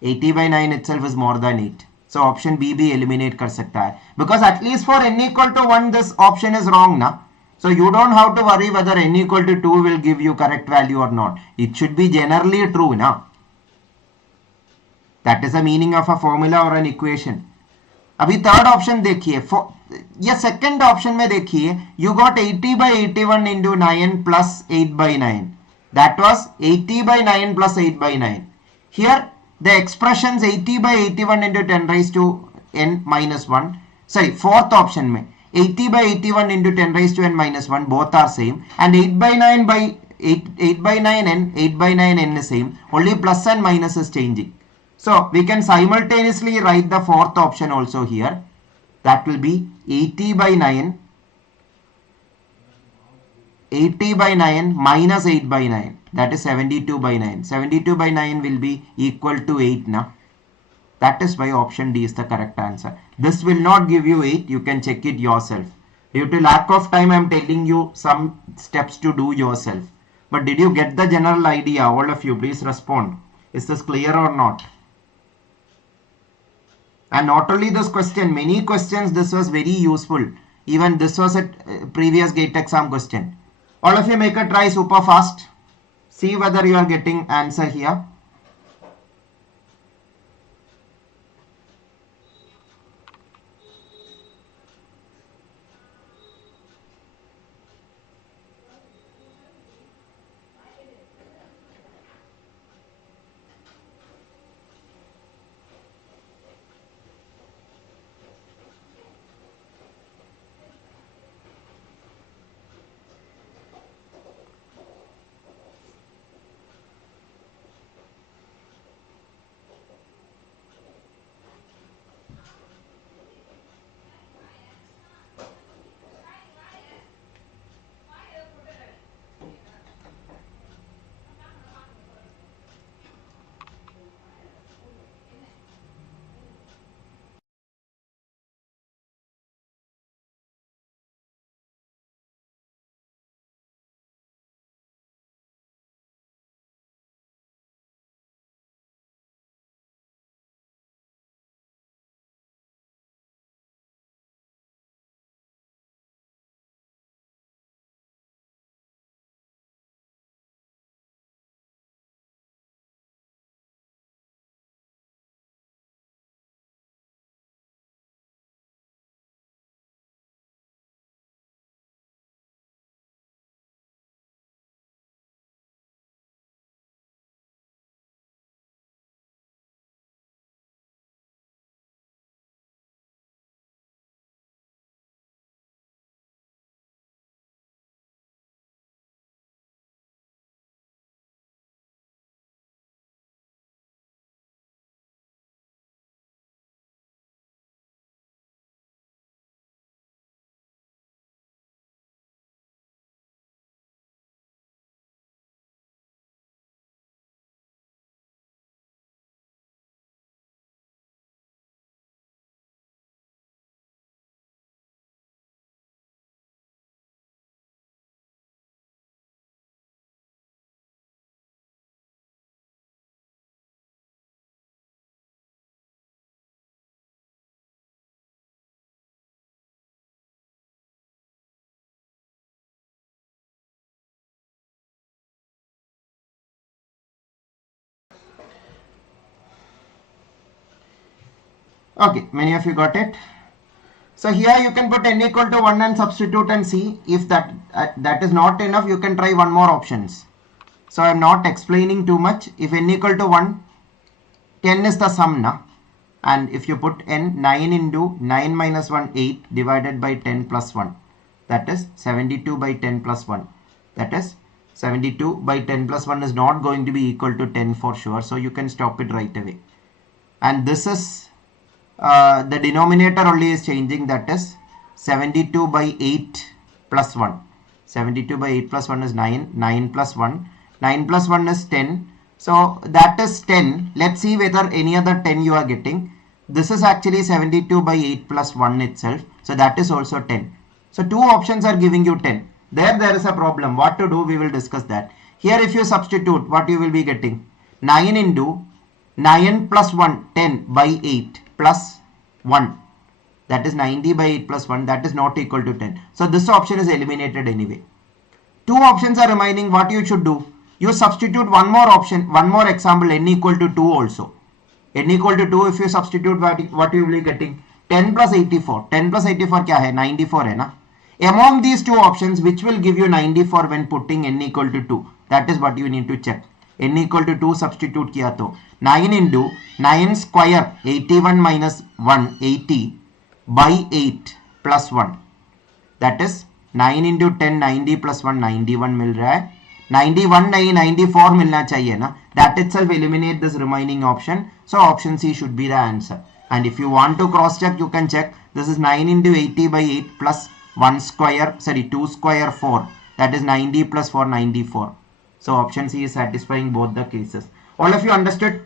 80 by 9 itself is more than 8. So option B भी eliminate कर सकता है. Because at least for n equal to 1 this option is wrong na. So you don't have to worry whether n equal to 2 will give you correct value or not. It should be generally true na. That is the meaning of a formula or an equation. अभी third option देखिए. या second option में देखिए. You got 80 by 81 into 9 plus 8 by 9. That was 80 by 9 plus 8 by 9. Here the expressions 80 by 81 into 10 raised to n minus 1. Sorry, fourth option mein 80 by 81 into 10 raised to n minus 1, both are same. And 8 by 9 by 8 by 9 n, 8 by 9 n is same. Only plus and minus is changing. So we can simultaneously write the fourth option also here. That will be 80 by 9 minus 8 by 9. That is 72 by 9. 72 by 9 will be equal to 8 now. That is why option D is the correct answer. This will not give you 8. You can check it yourself. Due to lack of time, I am telling you some steps to do yourself. But did you get the general idea? All of you, please respond. Is this clear or not? And not only this question, many questions this was very useful. Even this was a previous GATE exam question. All of you make a try super fast. See whether you are getting answer here. Okay, many of you got it. So here you can put n equal to 1 and substitute and see. If that is not enough, you can try one more options. So I am not explaining too much. If n equal to 1, 10 is the sum na. And if you put n, 9 into 9 minus 1, 8 divided by 10 plus 1. That is 72 by 10 plus 1. That is 72 by 10 plus 1 is not going to be equal to 10 for sure. So you can stop it right away. And this is the denominator only is changing, that is 72 by 8 plus 1. 72 by 8 plus 1 is 9. 9 plus 1. 9 plus 1 is 10. So that is 10. Let's see whether any other 10 you are getting. This is actually 72 by 8 plus 1 itself. So that is also 10. So two options are giving you 10. There is a problem. What to do? We will discuss that. Here if you substitute, what you will be getting? 9 into 9 plus 1, 10 by 8 plus 1. That is 90 by 8 plus 1. That is not equal to 10. So this option is eliminated anyway. Two options are remaining. What you should do? You substitute one more option, one more example, n equal to 2 also. N equal to 2, if you substitute, what you will be getting? 10 plus 84. 10 plus 84 क्या है? 94 है ना? Among these two options, which will give you 94 when putting n equal to 2? That is what you need to check. N equal to 2 substitute किया तो 9 into 9 square 81 minus 1 80 by 8 plus 1. That is 9 into 10 90 plus 1 91 मिल रहा है. 91 नहीं 94 मिलना चाहिए ना. That itself eliminate this remaining option. So option C should be the answer. And if you want to cross check, you can check. This is 9 into 80 by 8 plus 1 square, sorry 2 square 4. That is 90 plus 4 94. So option C is satisfying both the cases. All of you understood?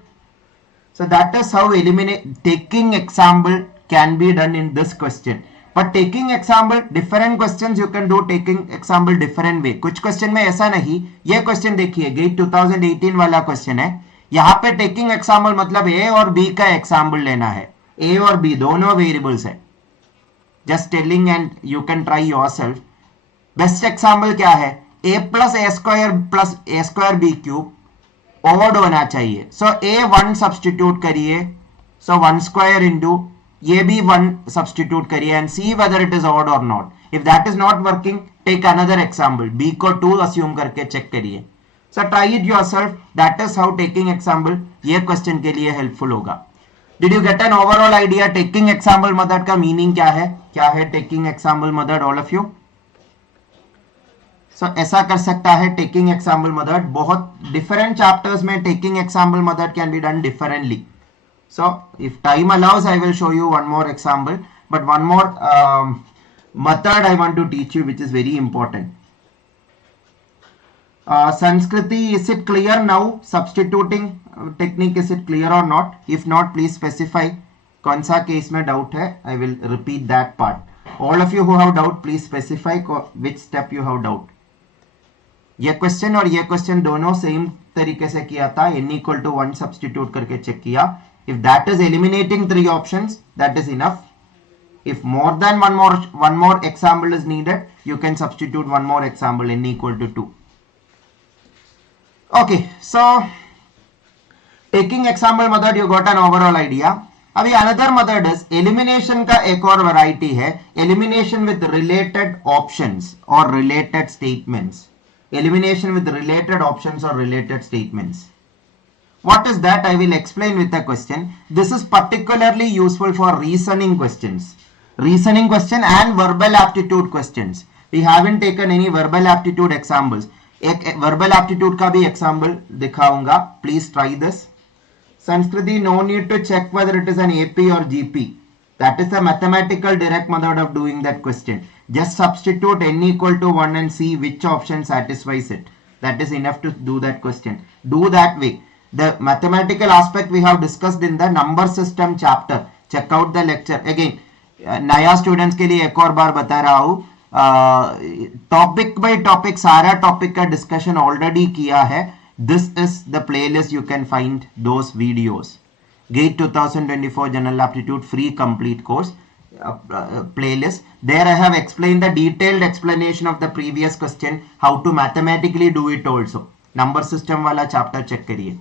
So that is how taking example can be done in this question. But taking example, different questions you can do taking example different way. कुछ question में ऐसा नहीं. ये question देखिए, GATE 2018 वाला question है. यहाँ पे taking example मतलब A और B का example लेना है. A और B दोनों variables है. Just telling and you can try yourself. Best example क्या है? A plus A square B cube odd होना चाहिए. So A 1 substitute करिए. So 1 square into ये भी 1 substitute करिए and see whether it is odd or not. If that is not working, take another example. B को 2 assume करके check करिए. So try it yourself. That is how taking example ये question के लिए helpful होगा. Did you get an overall idea? Taking example method का meaning क्या है? क्या है taking example method, all of you? So ऐसा कर सकता है taking example method. बहुत different chapters में taking example method can be done differently. So if time allows, I will show you one more example. But one more method I want to teach you, which is very important. Sanskriti, is it clear now? Substituting technique, is it clear or not? If not, please specify. कौन सा case में doubt है? I will repeat that part. All of you who have doubt, please specify which step you have doubt. ये question और ये question दोनों same तरीके से किया था. n equal to 1 substitute करके check किया. If that is eliminating 3 options, that is enough. If more than one more example is needed, you can substitute one more example, n equal to 2. Okay, so taking example method, you got an overall idea. अभी another method is elimination का एक और variety है, elimination with related options or related statements. Elimination with related options or related statements. What is that? I will explain with a question. This is particularly useful for reasoning questions. Reasoning question and verbal aptitude questions. We haven't taken any verbal aptitude examples. एक verbal aptitude का भी example दिखाऊंगा. Please try this. Sanskriti, no need to check whether it is an AP or GP. That is the mathematical direct method of doing that question. Just substitute n equal to 1 and see which option satisfies it. That is enough to do that question. Do that way. The mathematical aspect we have discussed in the number system chapter. Check out the lecture. Again, नया students के लिए एक और बार बता रहा हूँ. Topic by topic सारा topic का discussion already किया है. This is the playlist, you can find those videos. GATE 2024 General Aptitude free complete course playlist. There I have explained the detailed explanation of the previous question, how to mathematically do it also. Number system वाला chapter check करिए.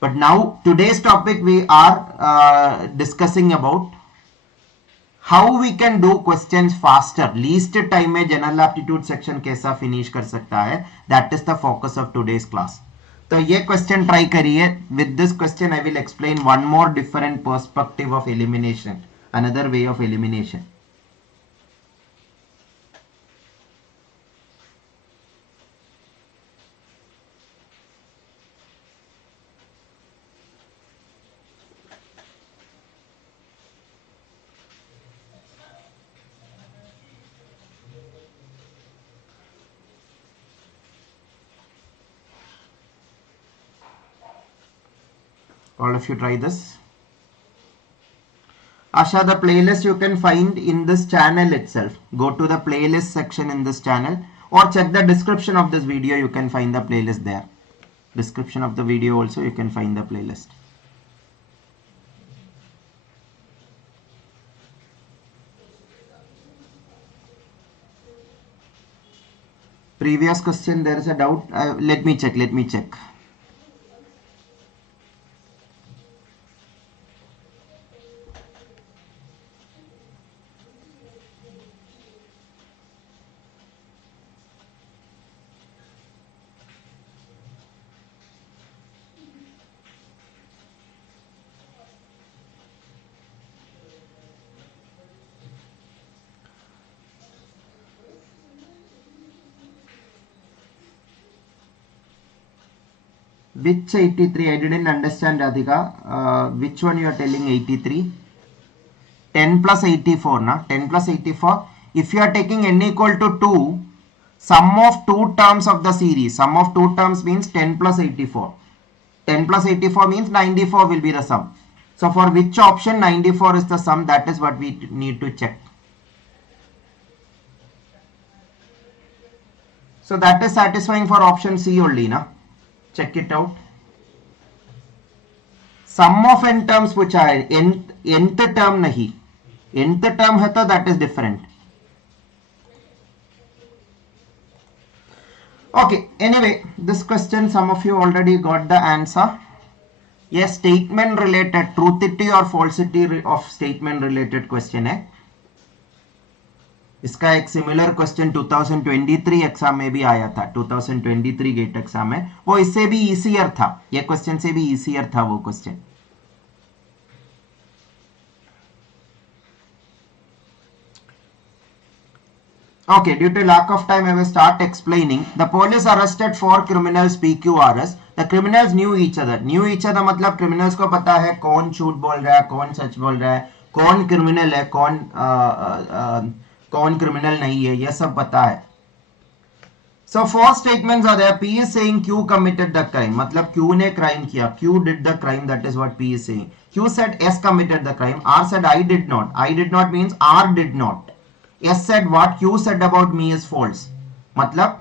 But now today's topic we are discussing about how we can do questions faster. Least time में general aptitude section कैसा finish कर सकता है. That is the focus of today's class. तो ये question try करिए. With this question I will explain one more different perspective of elimination. Another way of elimination. All of you try this. Asha, the playlist you can find in this channel itself. Go to the playlist section in this channel or check the description of this video. You can find the playlist there. Description of the video also you can find the playlist. Previous question, there is a doubt. Let me check. Which 83? I didn't understand, Radhika. Which one you are telling 83? 10 plus 84, na? 10 plus 84. If you are taking n equal to 2, sum of two terms of the series. Sum of two terms means 10 plus 84. 10 plus 84 means 94 will be the sum. So for which option 94 is the sum? That is what we need to check. So that is satisfying for option C only, na? Check it out. Sum of n terms पूछा है, nth term नहीं. Nth term है तो that is different. Okay, anyway, this question some of you already got the answer. Yes, statement related, truthity or falsity of statement related question है. इसका एक similar question 2023 exam में भी आया था. 2023 गेट एग्जाम में वो इससे भी इजीयर था. ये क्वेश्चन से भी इजीयर था वो question. Okay, due to lack of time I will start explaining. The police arrested 4 criminals PQRS. The criminals knew each other. Knew each other मतलब criminals को पता है कौन झूठ बोल रहा है, कौन सच बोल रहा है, कौन क्रिमिनल है, कौन क्रिमिनल नहीं है, ये सब पता है. So 4 statements are there. P is saying Q committed the crime. मतलब Q ने crime किया. Q did the crime. That is what P is saying. Q said S committed the crime. R said I did not. I did not means R did not. S said what Q said about me is false. मतलब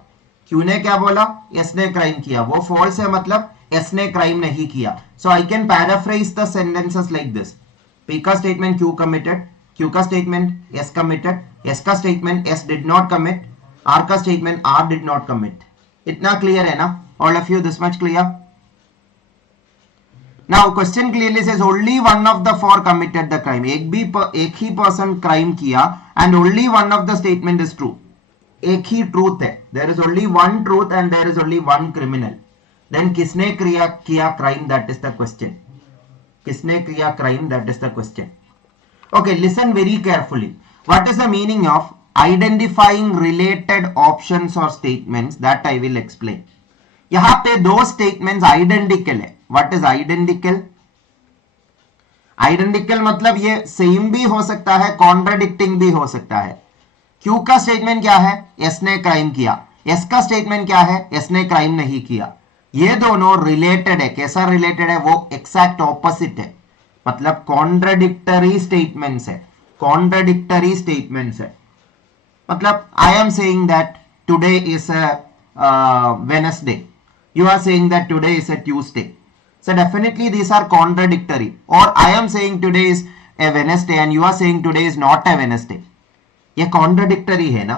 Q ने क्या बोला? S ने crime किया. वो false है मतलब S ने crime नहीं किया. So I can paraphrase the sentences like this. P का statement Q committed. Q का statement S committed. S का statement S did not commit. R का statement R did not commit. इतना clear है ना? All of you this much clear? Now question clearly says only one of the 4 committed the crime. एक ही person crime किया and only one of the statement is true. एक ही truth है. There is only one truth and there is only one criminal. Then किसने किया crime? That is the question. किसने किया crime? That is the question. Okay, listen very carefully. What is the meaning of identifying related options or statements? That I will explain. यहाँ पे दो statements identical है. What is identical? Identical मतलब ये same भी हो सकता है, contradicting भी हो सकता है. Q का statement क्या है? S ने crime किया. S का statement क्या है? S ने crime नहीं किया. ये दोनों related है. कैसा related है? वो exact opposite है. मतलब contradictory statements है. Contradictory statements है. मतलब I am saying that today is a Wednesday. You are saying that today is a Tuesday. So definitely these are contradictory. Or I am saying today is a Wednesday and you are saying today is not a Wednesday. ये contradictory है ना.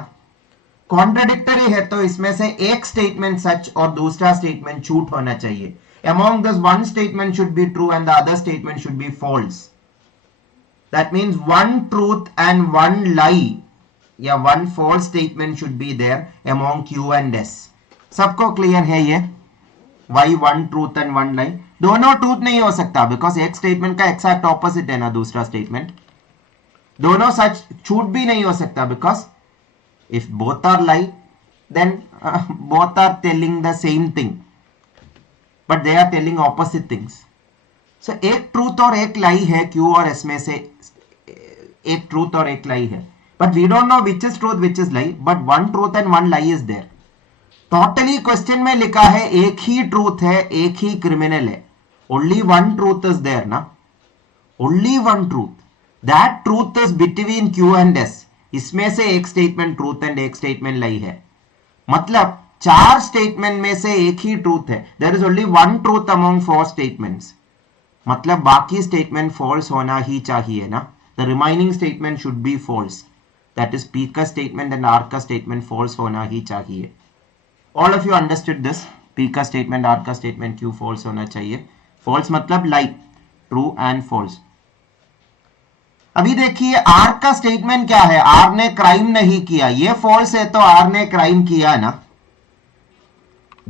Contradictory है तो इसमें से एक statement सच और दूसरा statement झूठ होना चाहिए. Among this, one statement should be true and the other statement should be false. That means one truth and one lie. Yeah, one false statement should be there among Q and S. सबको clear है ये? Why one truth and one lie? दोनों truth नहीं हो सकता because एक statement का exact opposite है ना दूसरा statement. दोनों सच झूठ भी नहीं हो सकता because if both are lie, then both are telling the same thing, but they are telling opposite things. So एक truth और एक lie है Q और S में से एक truth और एक lie है, but we don't know which is truth which is lie, but one truth and one lie is there. Totally question में लिखा है एक ही ट्रूथ है, एक ही क्रिमिनल है. Only one truth is there ना, only one truth. That truth is between Q and S. इसमें से एक स्टेटमेंट ट्रूथ एंड एक स्टेटमेंट लाई है. मतलब चार स्टेटमेंट में से एक ही ट्रूथ है. There is only one truth among four statements. मतलब बाकी स्टेटमेंट फॉल्स होना ही चाहिए ना. The remaining statement should be false. That is P का स्टेटमेंट एंड आर का स्टेटमेंट फॉल्स होना ही चाहिए. All of you understood this. P का statement, R का statement, Q false होना चाहिए. False मतलब lie, true and false. अभी देखिए R का statement क्या है. R ने crime नहीं किया. ये false है तो R ने crime किया ना.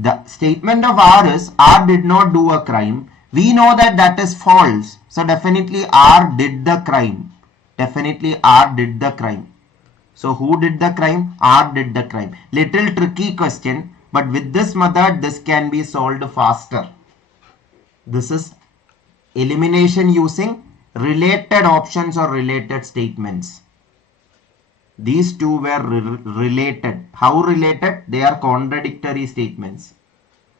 The statement of R is R did not do a crime. We know that that is false. So definitely R did the crime. Definitely R did the crime. So who did the crime? R did the crime. Little tricky question, but with this method, this can be solved faster. This is elimination using related options or related statements. These two were related. How related? They are contradictory statements.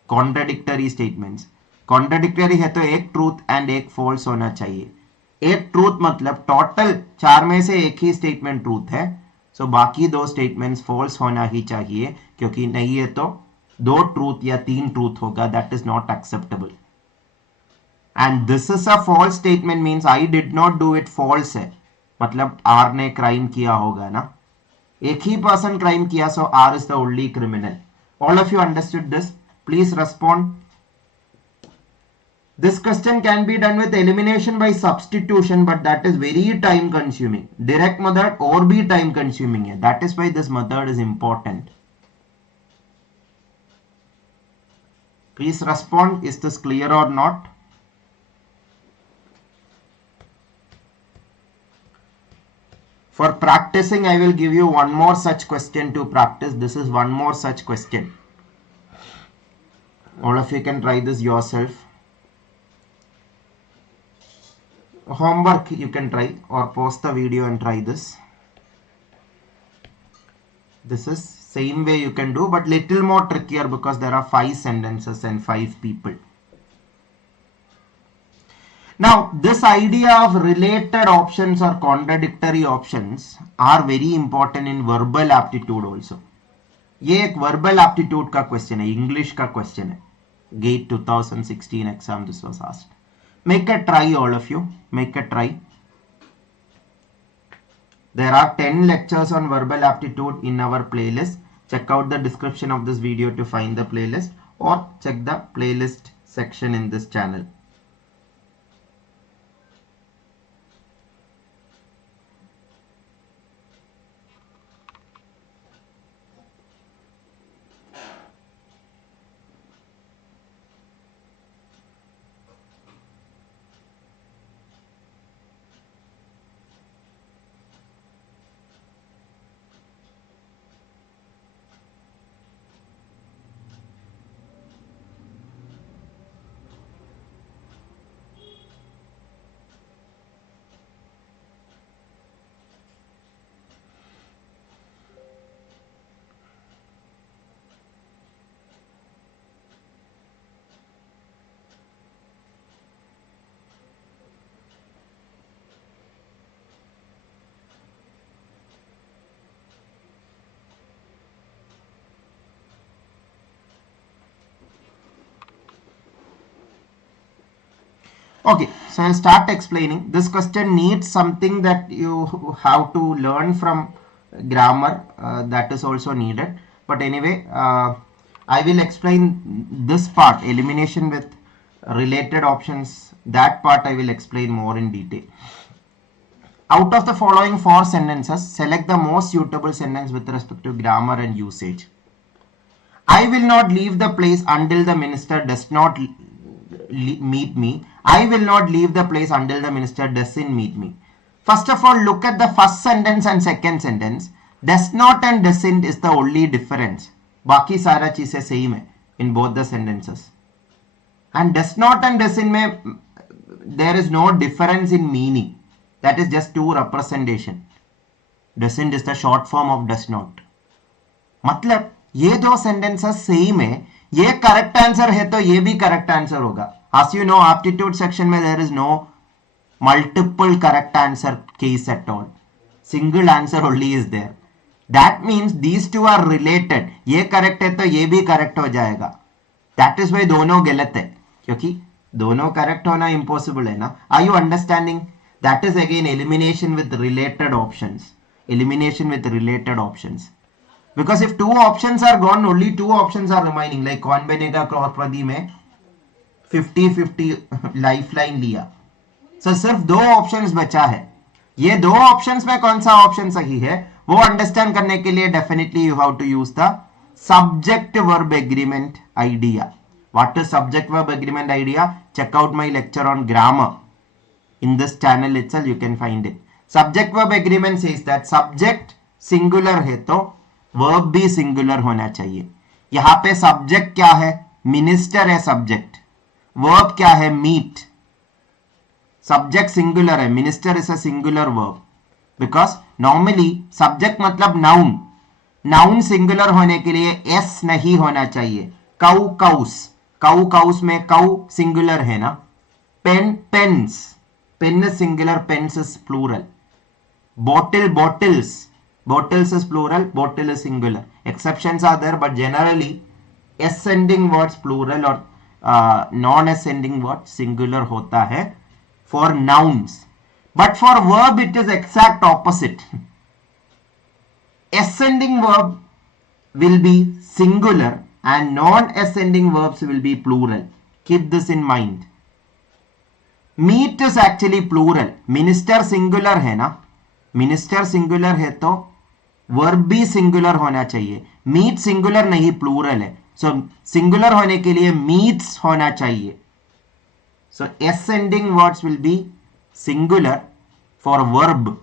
Contradictory statements. Contradictory है तो एक truth and एक false होना चाहिए. एक truth मतलब total चार में से एक ही statement truth है. So बाकी दो statements false होना ही चाहिए, क्योंकि नहीं है तो दो truth या तीन truth होगा. That is not acceptable. And this is a false statement means I did not do it. false है मतलब R ने crime किया होगा ना. एक ही person crime किया, so R is the only criminal. All of you understood this? Please respond. This question can be done with elimination by substitution, but that is very time consuming. Direct method और भी time consuming है. That is why this method is important. Please respond. Is this clear or not? For practicing, I will give you one more such question to practice. This is one more such question. All of you can try this yourself. Homework you can try, or pause the video and try this. This is same way you can do, but little more trickier because there are 5 sentences and 5 people. Now this idea of related options or contradictory options are very important in verbal aptitude also. ये एक verbal aptitude का question है, English का question है. GATE 2016 exam this was asked. Make a try, all of you. Make a try. There are 10 lectures on verbal aptitude in our playlist. Check out the description of this video to find the playlist, or check the playlist section in this channel. Okay, so I'll start explaining. This question needs something that you have to learn from grammar, that is also needed. But anyway, I will explain this part, elimination with related options, that part I will explain more in detail. Out of the following 4 sentences, select the most suitable sentence with respect to grammar and usage. I will not leave the place until the minister does not meet me. I will not leave the place until the minister doesn't meet me. First of all, look at the first sentence and second sentence. Does not and doesn't is the only difference. बाकी सारा चीजें same है in both the sentences. And does not and doesn't में there is no difference in meaning. That is just two representation. Doesn't is the short form of does not. मतलब ये दो sentences same है. ये correct answer है तो ये भी correct answer होगा. As you know, aptitude section में there is no multiple correct answer case at all. Single answer only is there. That means these two are related. ये correct है तो ये भी correct हो जाएगा. That is why दोनों गलत है. क्योंकि दोनों correct होना impossible है ना. Are you understanding? That is again elimination with related options. Elimination with related options. Because if two options are gone, only two options are remaining. Like कौन बनेगा करोड़पति में 50-50 lifeline लिया. So सिर्फ दो options बचा है. ये दो options में कौन सा option सही है वो understand करने के लिए definitely you have to use the subject verb agreement idea. What is subject verb agreement idea? Check out my lecture on grammar. In this channel itself you can find it. Subject verb agreement says that subject singular है तो verb भी singular होना चाहिए. यहाँ पे subject क्या है? Minister है subject. Verb क्या है? Meet. Subject singular है. Minister is a singular verb. Because normally subject मतलब noun. Noun singular होने के लिए s नहीं होना चाहिए. Cow cows. Cow cows में cow singular है ना. Pen pens. Pen is singular, pens is plural. Bottle, bottles. Bottles is plural, bottle is singular. Exceptions are there, but generally s-ending words plural or non-s-ending words singular होता है for nouns. But for verb it is exact opposite. S-ending verb will be singular and non-s-ending verbs will be plural. Keep this in mind. Meet is actually plural. Minister singular है ना. Minister singular है तो verb भी singular होना चाहिए. Meet singular नहीं plural है. So singular होने के लिए meets होना चाहिए. So s-ending words will be singular for verb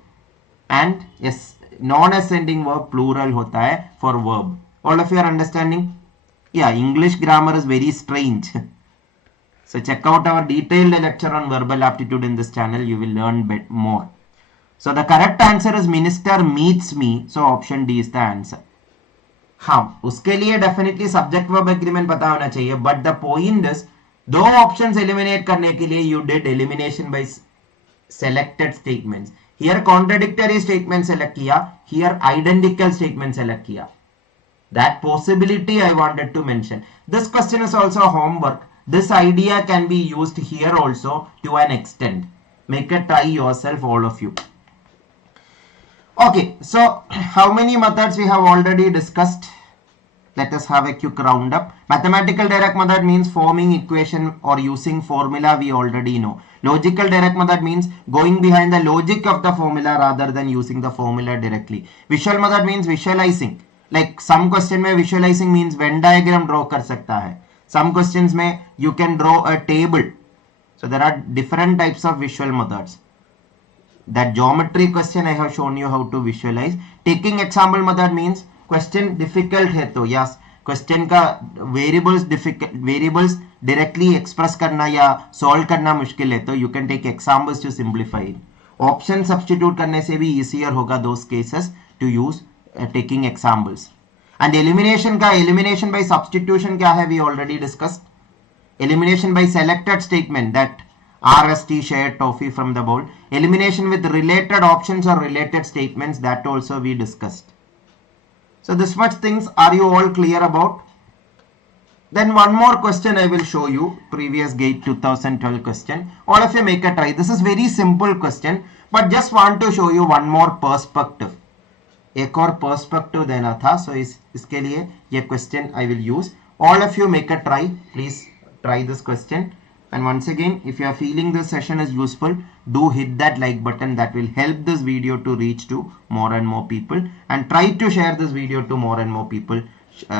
and non-s-ending verb plural होता है for verb. All of you are understanding? Yeah, English grammar is very strange. So check out our detailed lecture on verbal aptitude in this channel. You will learn bit more. So the correct answer is minister meets me. So option D is the answer. हाँ, उसके लिए definitely subject verb agreement पता होना चाहिए. But the point is, दो options eliminate करने के लिए you did elimination by selected statements. Here contradictory statement select किया. Here identical statement select किया. That possibility I wanted to mention. This question is also homework. This idea can be used here also to an extent. Make a try yourself, all of you. Okay, so how many methods we have already discussed? Let us have a quick roundup. Mathematical direct method means forming equation or using formula, we already know. Logical direct method means going behind the logic of the formula rather than using the formula directly. Visual method means visualizing. Like some question में visualizing means Venn diagram draw कर सकता है. Some questions में you can draw a table. So there are different types of visual methods. That geometry question I have shown you how to visualize. Taking example method means question difficult है तो yes, question का variables directly express करना या solve करना मुश्किल है तो you can take examples to simplify it. Option substitute करने से भी easier होगा those cases to use taking examples. And elimination का elimination by substitution क्या है we already discussed. Elimination by selected statement that RST shared toffee from the bowl. Elimination with related options or related statements that also we discussed. So this much things are you all clear about? Then one more question I will show you. Previous GATE 2012 question. All of you make a try. This is very simple question but just want to show you one more perspective. एक और perspective देना था सो इसके लिए ये question I will use. All of you make a try, please try this question. And once again, if you are feeling this session is useful, do hit that like button. That will help this video to reach to more and more people. And try to share this video to more and more people.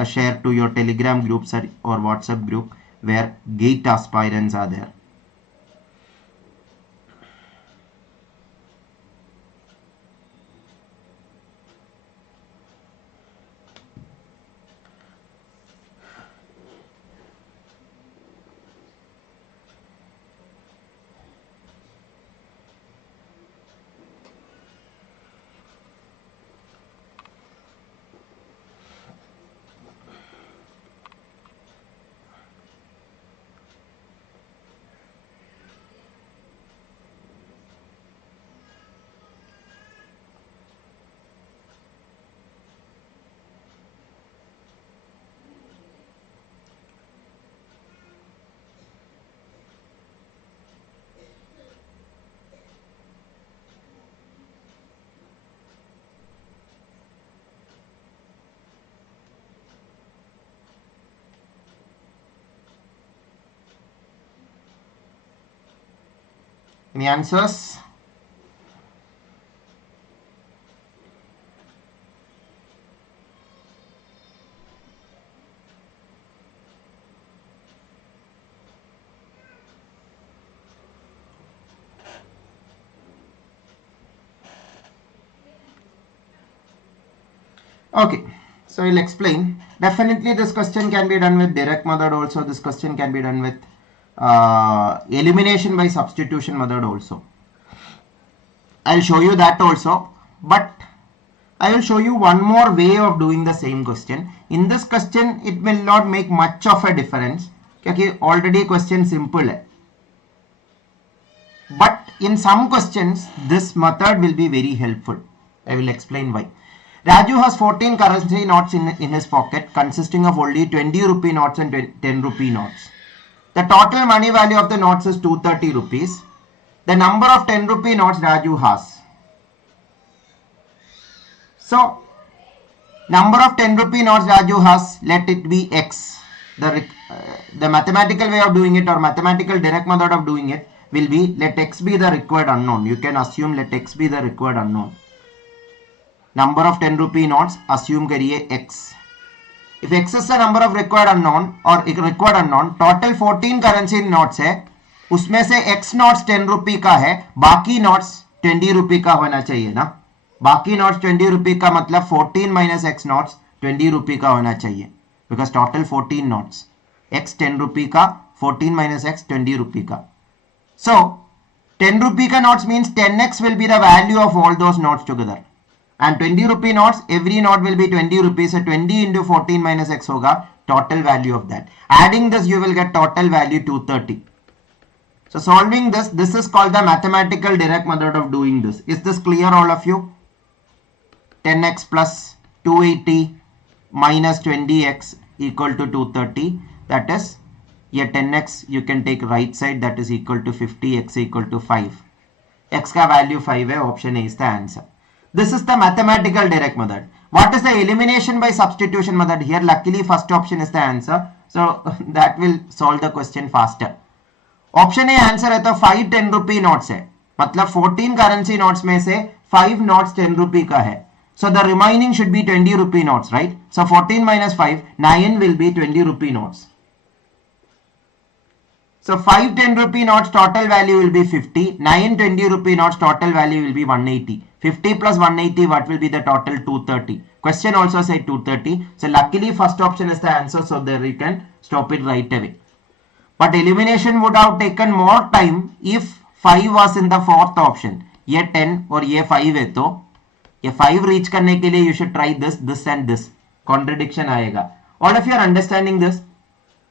Share to your Telegram groups or WhatsApp group where GATE aspirants are there. Any answers? Okay, so I'll explain. Definitely this question can be done with direct method also. This question can be done with elimination by substitution method also. I'll show you that also, but I will show you one more way of doing the same question. In this question, it will not make much of a difference. Okay, already question simple hai. But in some questions, this method will be very helpful. I will explain why. Raju has 14 currency notes in his pocket consisting of only 20 rupee notes and 10 rupee notes. The total money value of the notes is 230 rupees. The number of 10 rupee notes Raju has. So, number of 10 rupee notes Raju has, let it be X. The mathematical way of doing it or mathematical direct method of doing it will be let X be the required unknown. You can assume let X be the required unknown. Number of 10 rupee notes, assume kariye X. If X is the number of required unknown or required unknown, total 14 currency notes है, उसमें से X notes 10 rupee का है, बाकी notes 20 rupee का होना चाहिए ना. बाकी notes 20 rupee का मतलब 14 minus X notes 20 rupee का होना चाहिए. Because total 14 notes. X 10 rupee का, 14 minus X 20 rupee का. So, 10 rupee का notes means 10x will be the value of all those notes together. And 20 rupee notes, every note will be 20 rupees. So 20 into 14 minus X hoga, total value of that. Adding this, you will get total value 230. So solving this, this is called the mathematical direct method of doing this. Is this clear all of you? 10x plus 280 minus 20x equal to 230. That is, yeah, 10x you can take right side, that is equal to 50, x equal to 5. X ka value 5 hai, option A is the answer. This is the mathematical direct method. What is the elimination by substitution method? Here luckily first option is the answer. So that will solve the question faster. Option A answer है तो 5 10 rupee notes है. मतलब 14 currency notes में से 5 notes 10 rupee का है. So the remaining should be 20 rupee notes, right? So 14 minus 5, 9 will be 20 rupee notes. So 5 10 rupee notes total value will be 50. 9 20 rupee notes total value will be 180. 50 plus 180, what will be the total? 230. Question also said 230. So luckily first option is the answer. So there you can stop it right away. But elimination would have taken more time if 5 was in the fourth option. ये 10 और ये 5 है तो ये 5 reach करने के लिए you should try this, this and this. Contradiction आएगा. All of you are understanding this?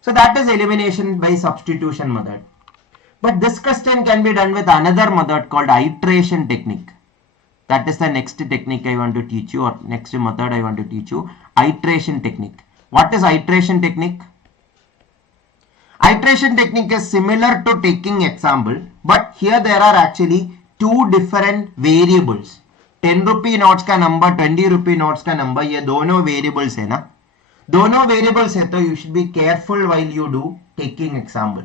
So that is elimination by substitution method. But this question can be done with another method called iteration technique. That is the next technique I want to teach you, or next method I want to teach you. Iteration technique. What is iteration technique? Iteration technique is similar to taking example, but here there are actually two different variables. 10 rupee notes का number, 20 rupee notes का number, ये दोनों variables है ना. दोनों variables है तो you should be careful while you do taking example.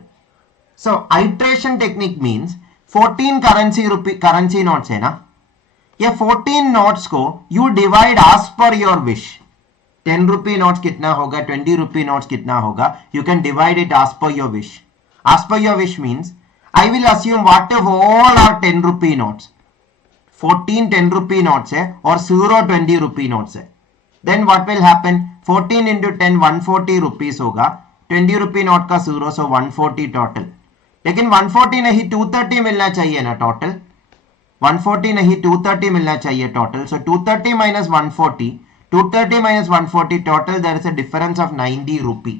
So iteration technique means 14 currency notes है ना, ये 14 notes को you divide as per your wish. 10 rupee notes कितना होगा, 20 rupee notes कितना होगा, you can divide it as per your wish. As per your wish means I will assume what if all are 10 rupee notes. 14 10 rupee notes है और 0 20 rupee notes है. Then what will happen? 14 into 10 140 rupees होगा, 20 rupee note का 0, so 140 total. लेकिन 140 नहीं 230 मिलना चाहिए ना टोटल, 140 नहीं 230 मिलना चाहिए total. So 230 minus 140, 230 minus 140 total there is a difference of 90 rupee.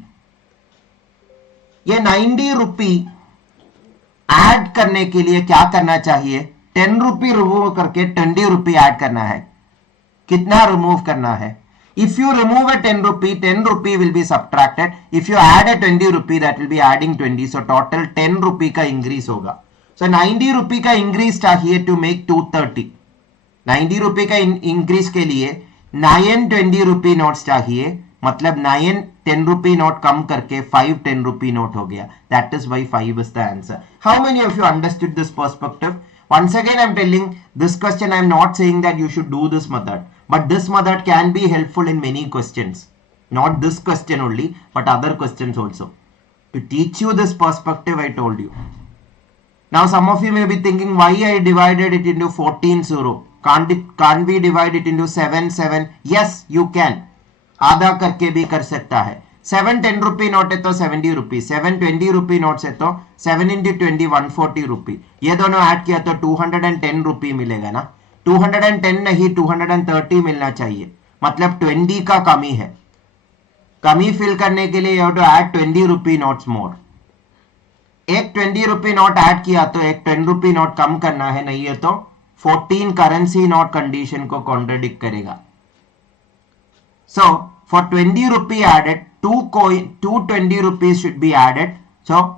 ये 90 rupee ऐड करने के लिए क्या करना चाहिए, 10 rupee रिमूव करके 20 rupee ऐड करना है. कितना रिमूव करना है? If you remove a 10 rupee will be subtracted. If you add a 20 rupee, that will be adding 20. So total 10 rupee का increase होगा. So 90 rupee का increase चाहिए to make 230. 90 rupee का increase के लिए 9 20 rupee notes चाहिए. मतलब 9 10 rupee note कम करके 5 10 rupee note हो गया. That is why 5 is the answer. How many of you understood this perspective? Once again I am telling this question, I am not saying that you should do this method. But this method can be helpful in many questions. Not this question only, but other questions also. To teach you this perspective, I told you. Now some of you may be thinking, why I divided it into 14 0. Can't we divide it into 7 7? Yes, you can. आधा करके भी कर सकता है. 7 10 rupee note है तो 70 rupees. 7 20 rupee notes है तो 7 into 20 140 rupee. ये दोनों ऐड किया तो 210 rupee मिलेगा ना. 210 नहीं 230 मिलना चाहिए, मतलब 20 का कमी है. कमी फिल करने के लिए you have to add 20 rupee notes more. एक 20 rupee note ऐड किया तो एक 10 rupee note कम करना है, नहीं है तो 14 currency note condition को contradict करेगा. So for 20 rupee added, 2 20 rupees should be added. So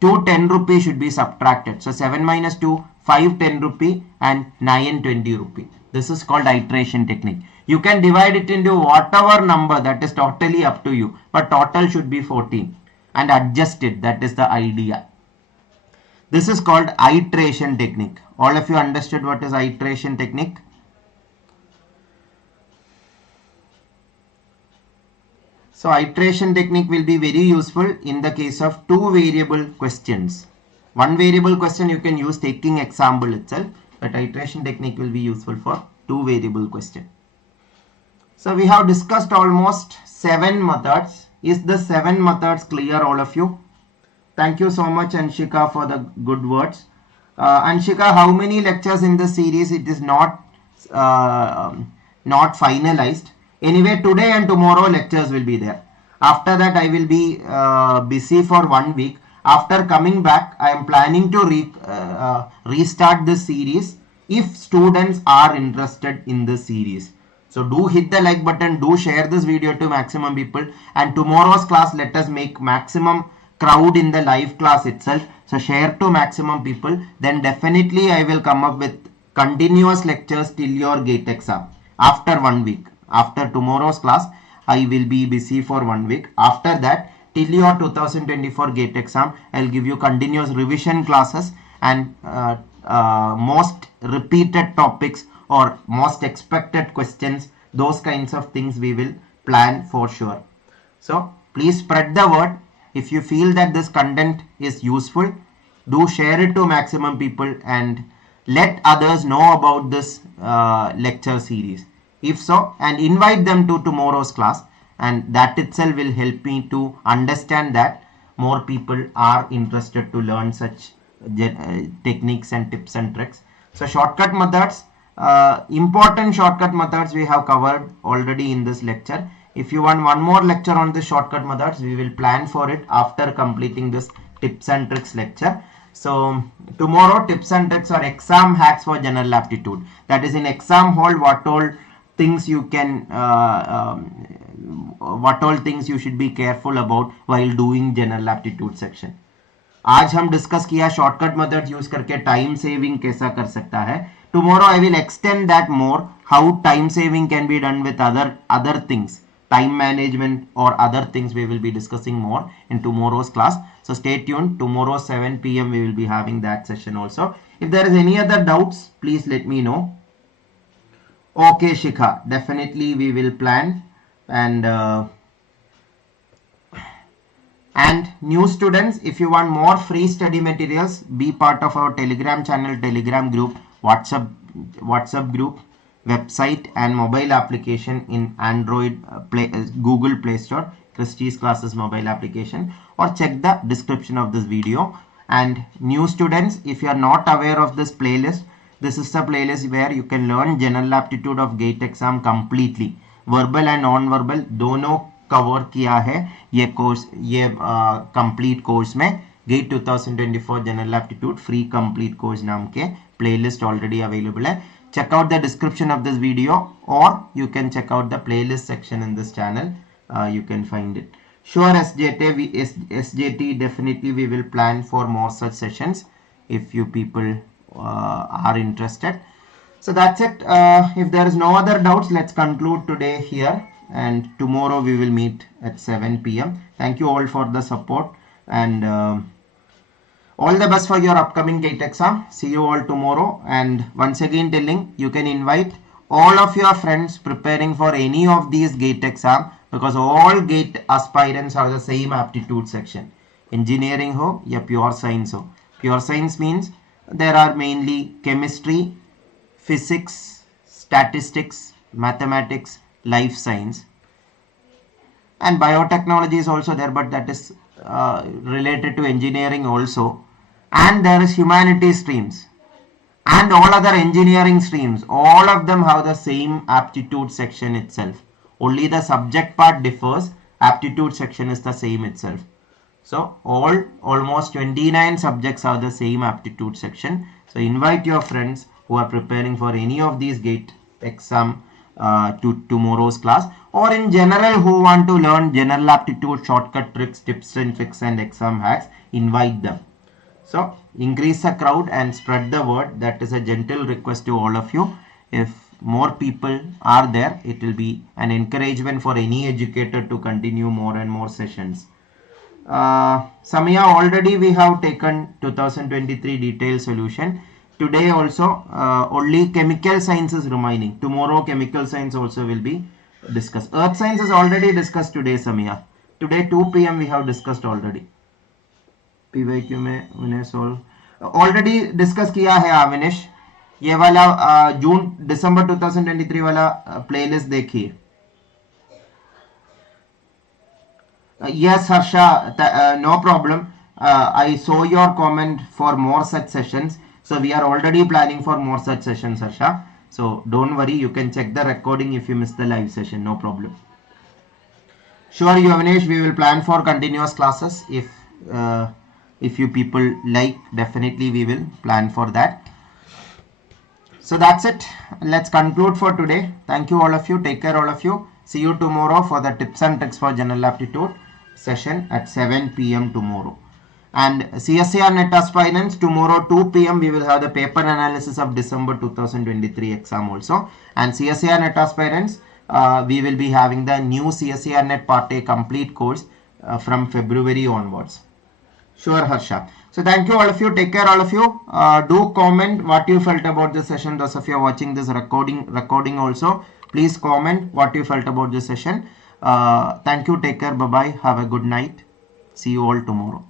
2 10 rupees should be subtracted. So 7 minus 2, 5 10 rupee and 9 20 rupee. This is called iteration technique. You can divide it into whatever number, that is totally up to you. But total should be 14 and adjust it. That is the idea. This is called iteration technique. All of you understood what is iteration technique? So iteration technique will be very useful in the case of two variable questions. One variable question you can use taking example itself, but iteration technique will be useful for two variable question. So we have discussed almost 7 methods. Is the 7 methods clear, all of you? Thank you so much Anshika for the good words. Anshika, how many lectures in the series? It is not finalized. Anyway, today and tomorrow lectures will be there. After that I will be busy for 1 week. After coming back, I am planning to restart this series if students are interested in this series. So do hit the like button, do share this video to maximum people, and tomorrow's class let us make maximum crowd in the live class itself. So share to maximum people, then definitely I will come up with continuous lectures till your gate exam after 1 week. After tomorrow's class, I will be busy for 1 week. After that, till your 2024 gate exam, I'll give you continuous revision classes and most repeated topics or most expected questions. Those kinds of things we will plan for sure. So please spread the word. If you feel that this content is useful, do share it to maximum people and let others know about this lecture series. If so, and invite them to tomorrow's class, and that itself will help me to understand that more people are interested to learn such techniques and tips and tricks. So shortcut methods, important shortcut methods we have covered already in this lecture. If you want one more lecture on the shortcut methods, we will plan for it after completing this tips and tricks lecture. So tomorrow tips and tricks are exam hacks for general aptitude. That is in exam hall what all things you can what all things you should be careful about while doing general aptitude section. आज हम discuss किया shortcut method use करके time saving कैसा कर सकता है. Tomorrow I will extend that more, how time saving can be done with other things. time management or other things we will be discussing more in tomorrow's class. So stay tuned. Tomorrow 7 p.m. we will be having that session also. If there is any other doubts, please let me know. Okay, Shikha, definitely we will plan. And new students, if you want more free study materials, be part of our Telegram channel, Telegram group, WhatsApp group, website and mobile application in Android, Google Play Store, Christy's Classes mobile application, or check the description of this video. And new students, if you are not aware of this playlist, this is the playlist where you can learn General Aptitude of GATE exam completely. Verbal and non-verbal दोनों cover किया है ये course, ये complete course में. GATE 2024 General Aptitude free complete course नाम के playlist already available है. Check out the description of this video, or you can check out the playlist section in this channel. You can find it. Sure, SJT definitely we will plan for more such sessions if you people are interested. So that's it. If there is no other doubts, let's conclude today here, and tomorrow we will meet at 7 p.m. Thank you all for the support, and all the best for your upcoming GATE exam. See you all tomorrow. And once again telling, you can invite all of your friends preparing for any of these GATE exam, because all GATE aspirants are the same aptitude section. Engineering ho ya pure science ho. Pure science means there are mainly chemistry, physics, statistics, mathematics, life science, and biotechnology is also there, but that is related to engineering also. And there is humanity streams and all other engineering streams. All of them have the same aptitude section itself. Only the subject part differs. Aptitude section is the same itself. So almost 29 subjects have the same aptitude section. So invite your friends who are preparing for any of these GATE exam to tomorrow's class, or in general who want to learn general aptitude, shortcut tricks, tips and tricks and exam hacks. Invite them. So increase the crowd and spread the word. That is a gentle request to all of you. If more people are there, it will be an encouragement for any educator to continue more and more sessions. Samia, already we have taken 2023 detailed solution. Today also only chemical science is remaining. Tomorrow chemical science also will be discussed. Earth science is already discussed today, Samia. Today 2 p.m. we have discussed already. PYQ में उन्हें solve already discuss किया है अविनेश. ये वाला दिसंबर 2023 वाला playlist देखिए. Yes, Harsha, no problem. I saw your comment for more such sessions. So we are already planning for more such sessions, Harsha. So don't worry, you can check the recording if you miss the live session, no problem. Sure, Yavnesh, we will plan for continuous classes. If you people like, definitely we will plan for that. So that's it. Let's conclude for today. Thank you all of you. Take care all of you. See you tomorrow for the tips and tricks for general aptitude session at 7 p.m. tomorrow. And CSIR-NET aspirants, tomorrow 2 p.m. we will have the paper analysis of December 2023 exam also. And CSIR-NET aspirants, we will be having the new CSIR-NET Part A complete course from February onwards. Sure, Harsha. So thank you all of you. Take care all of you. Do comment what you felt about this session. Those of you are watching this recording also, please comment what you felt about this session. Thank you. Take care. Bye bye. Have a good night. See you all tomorrow.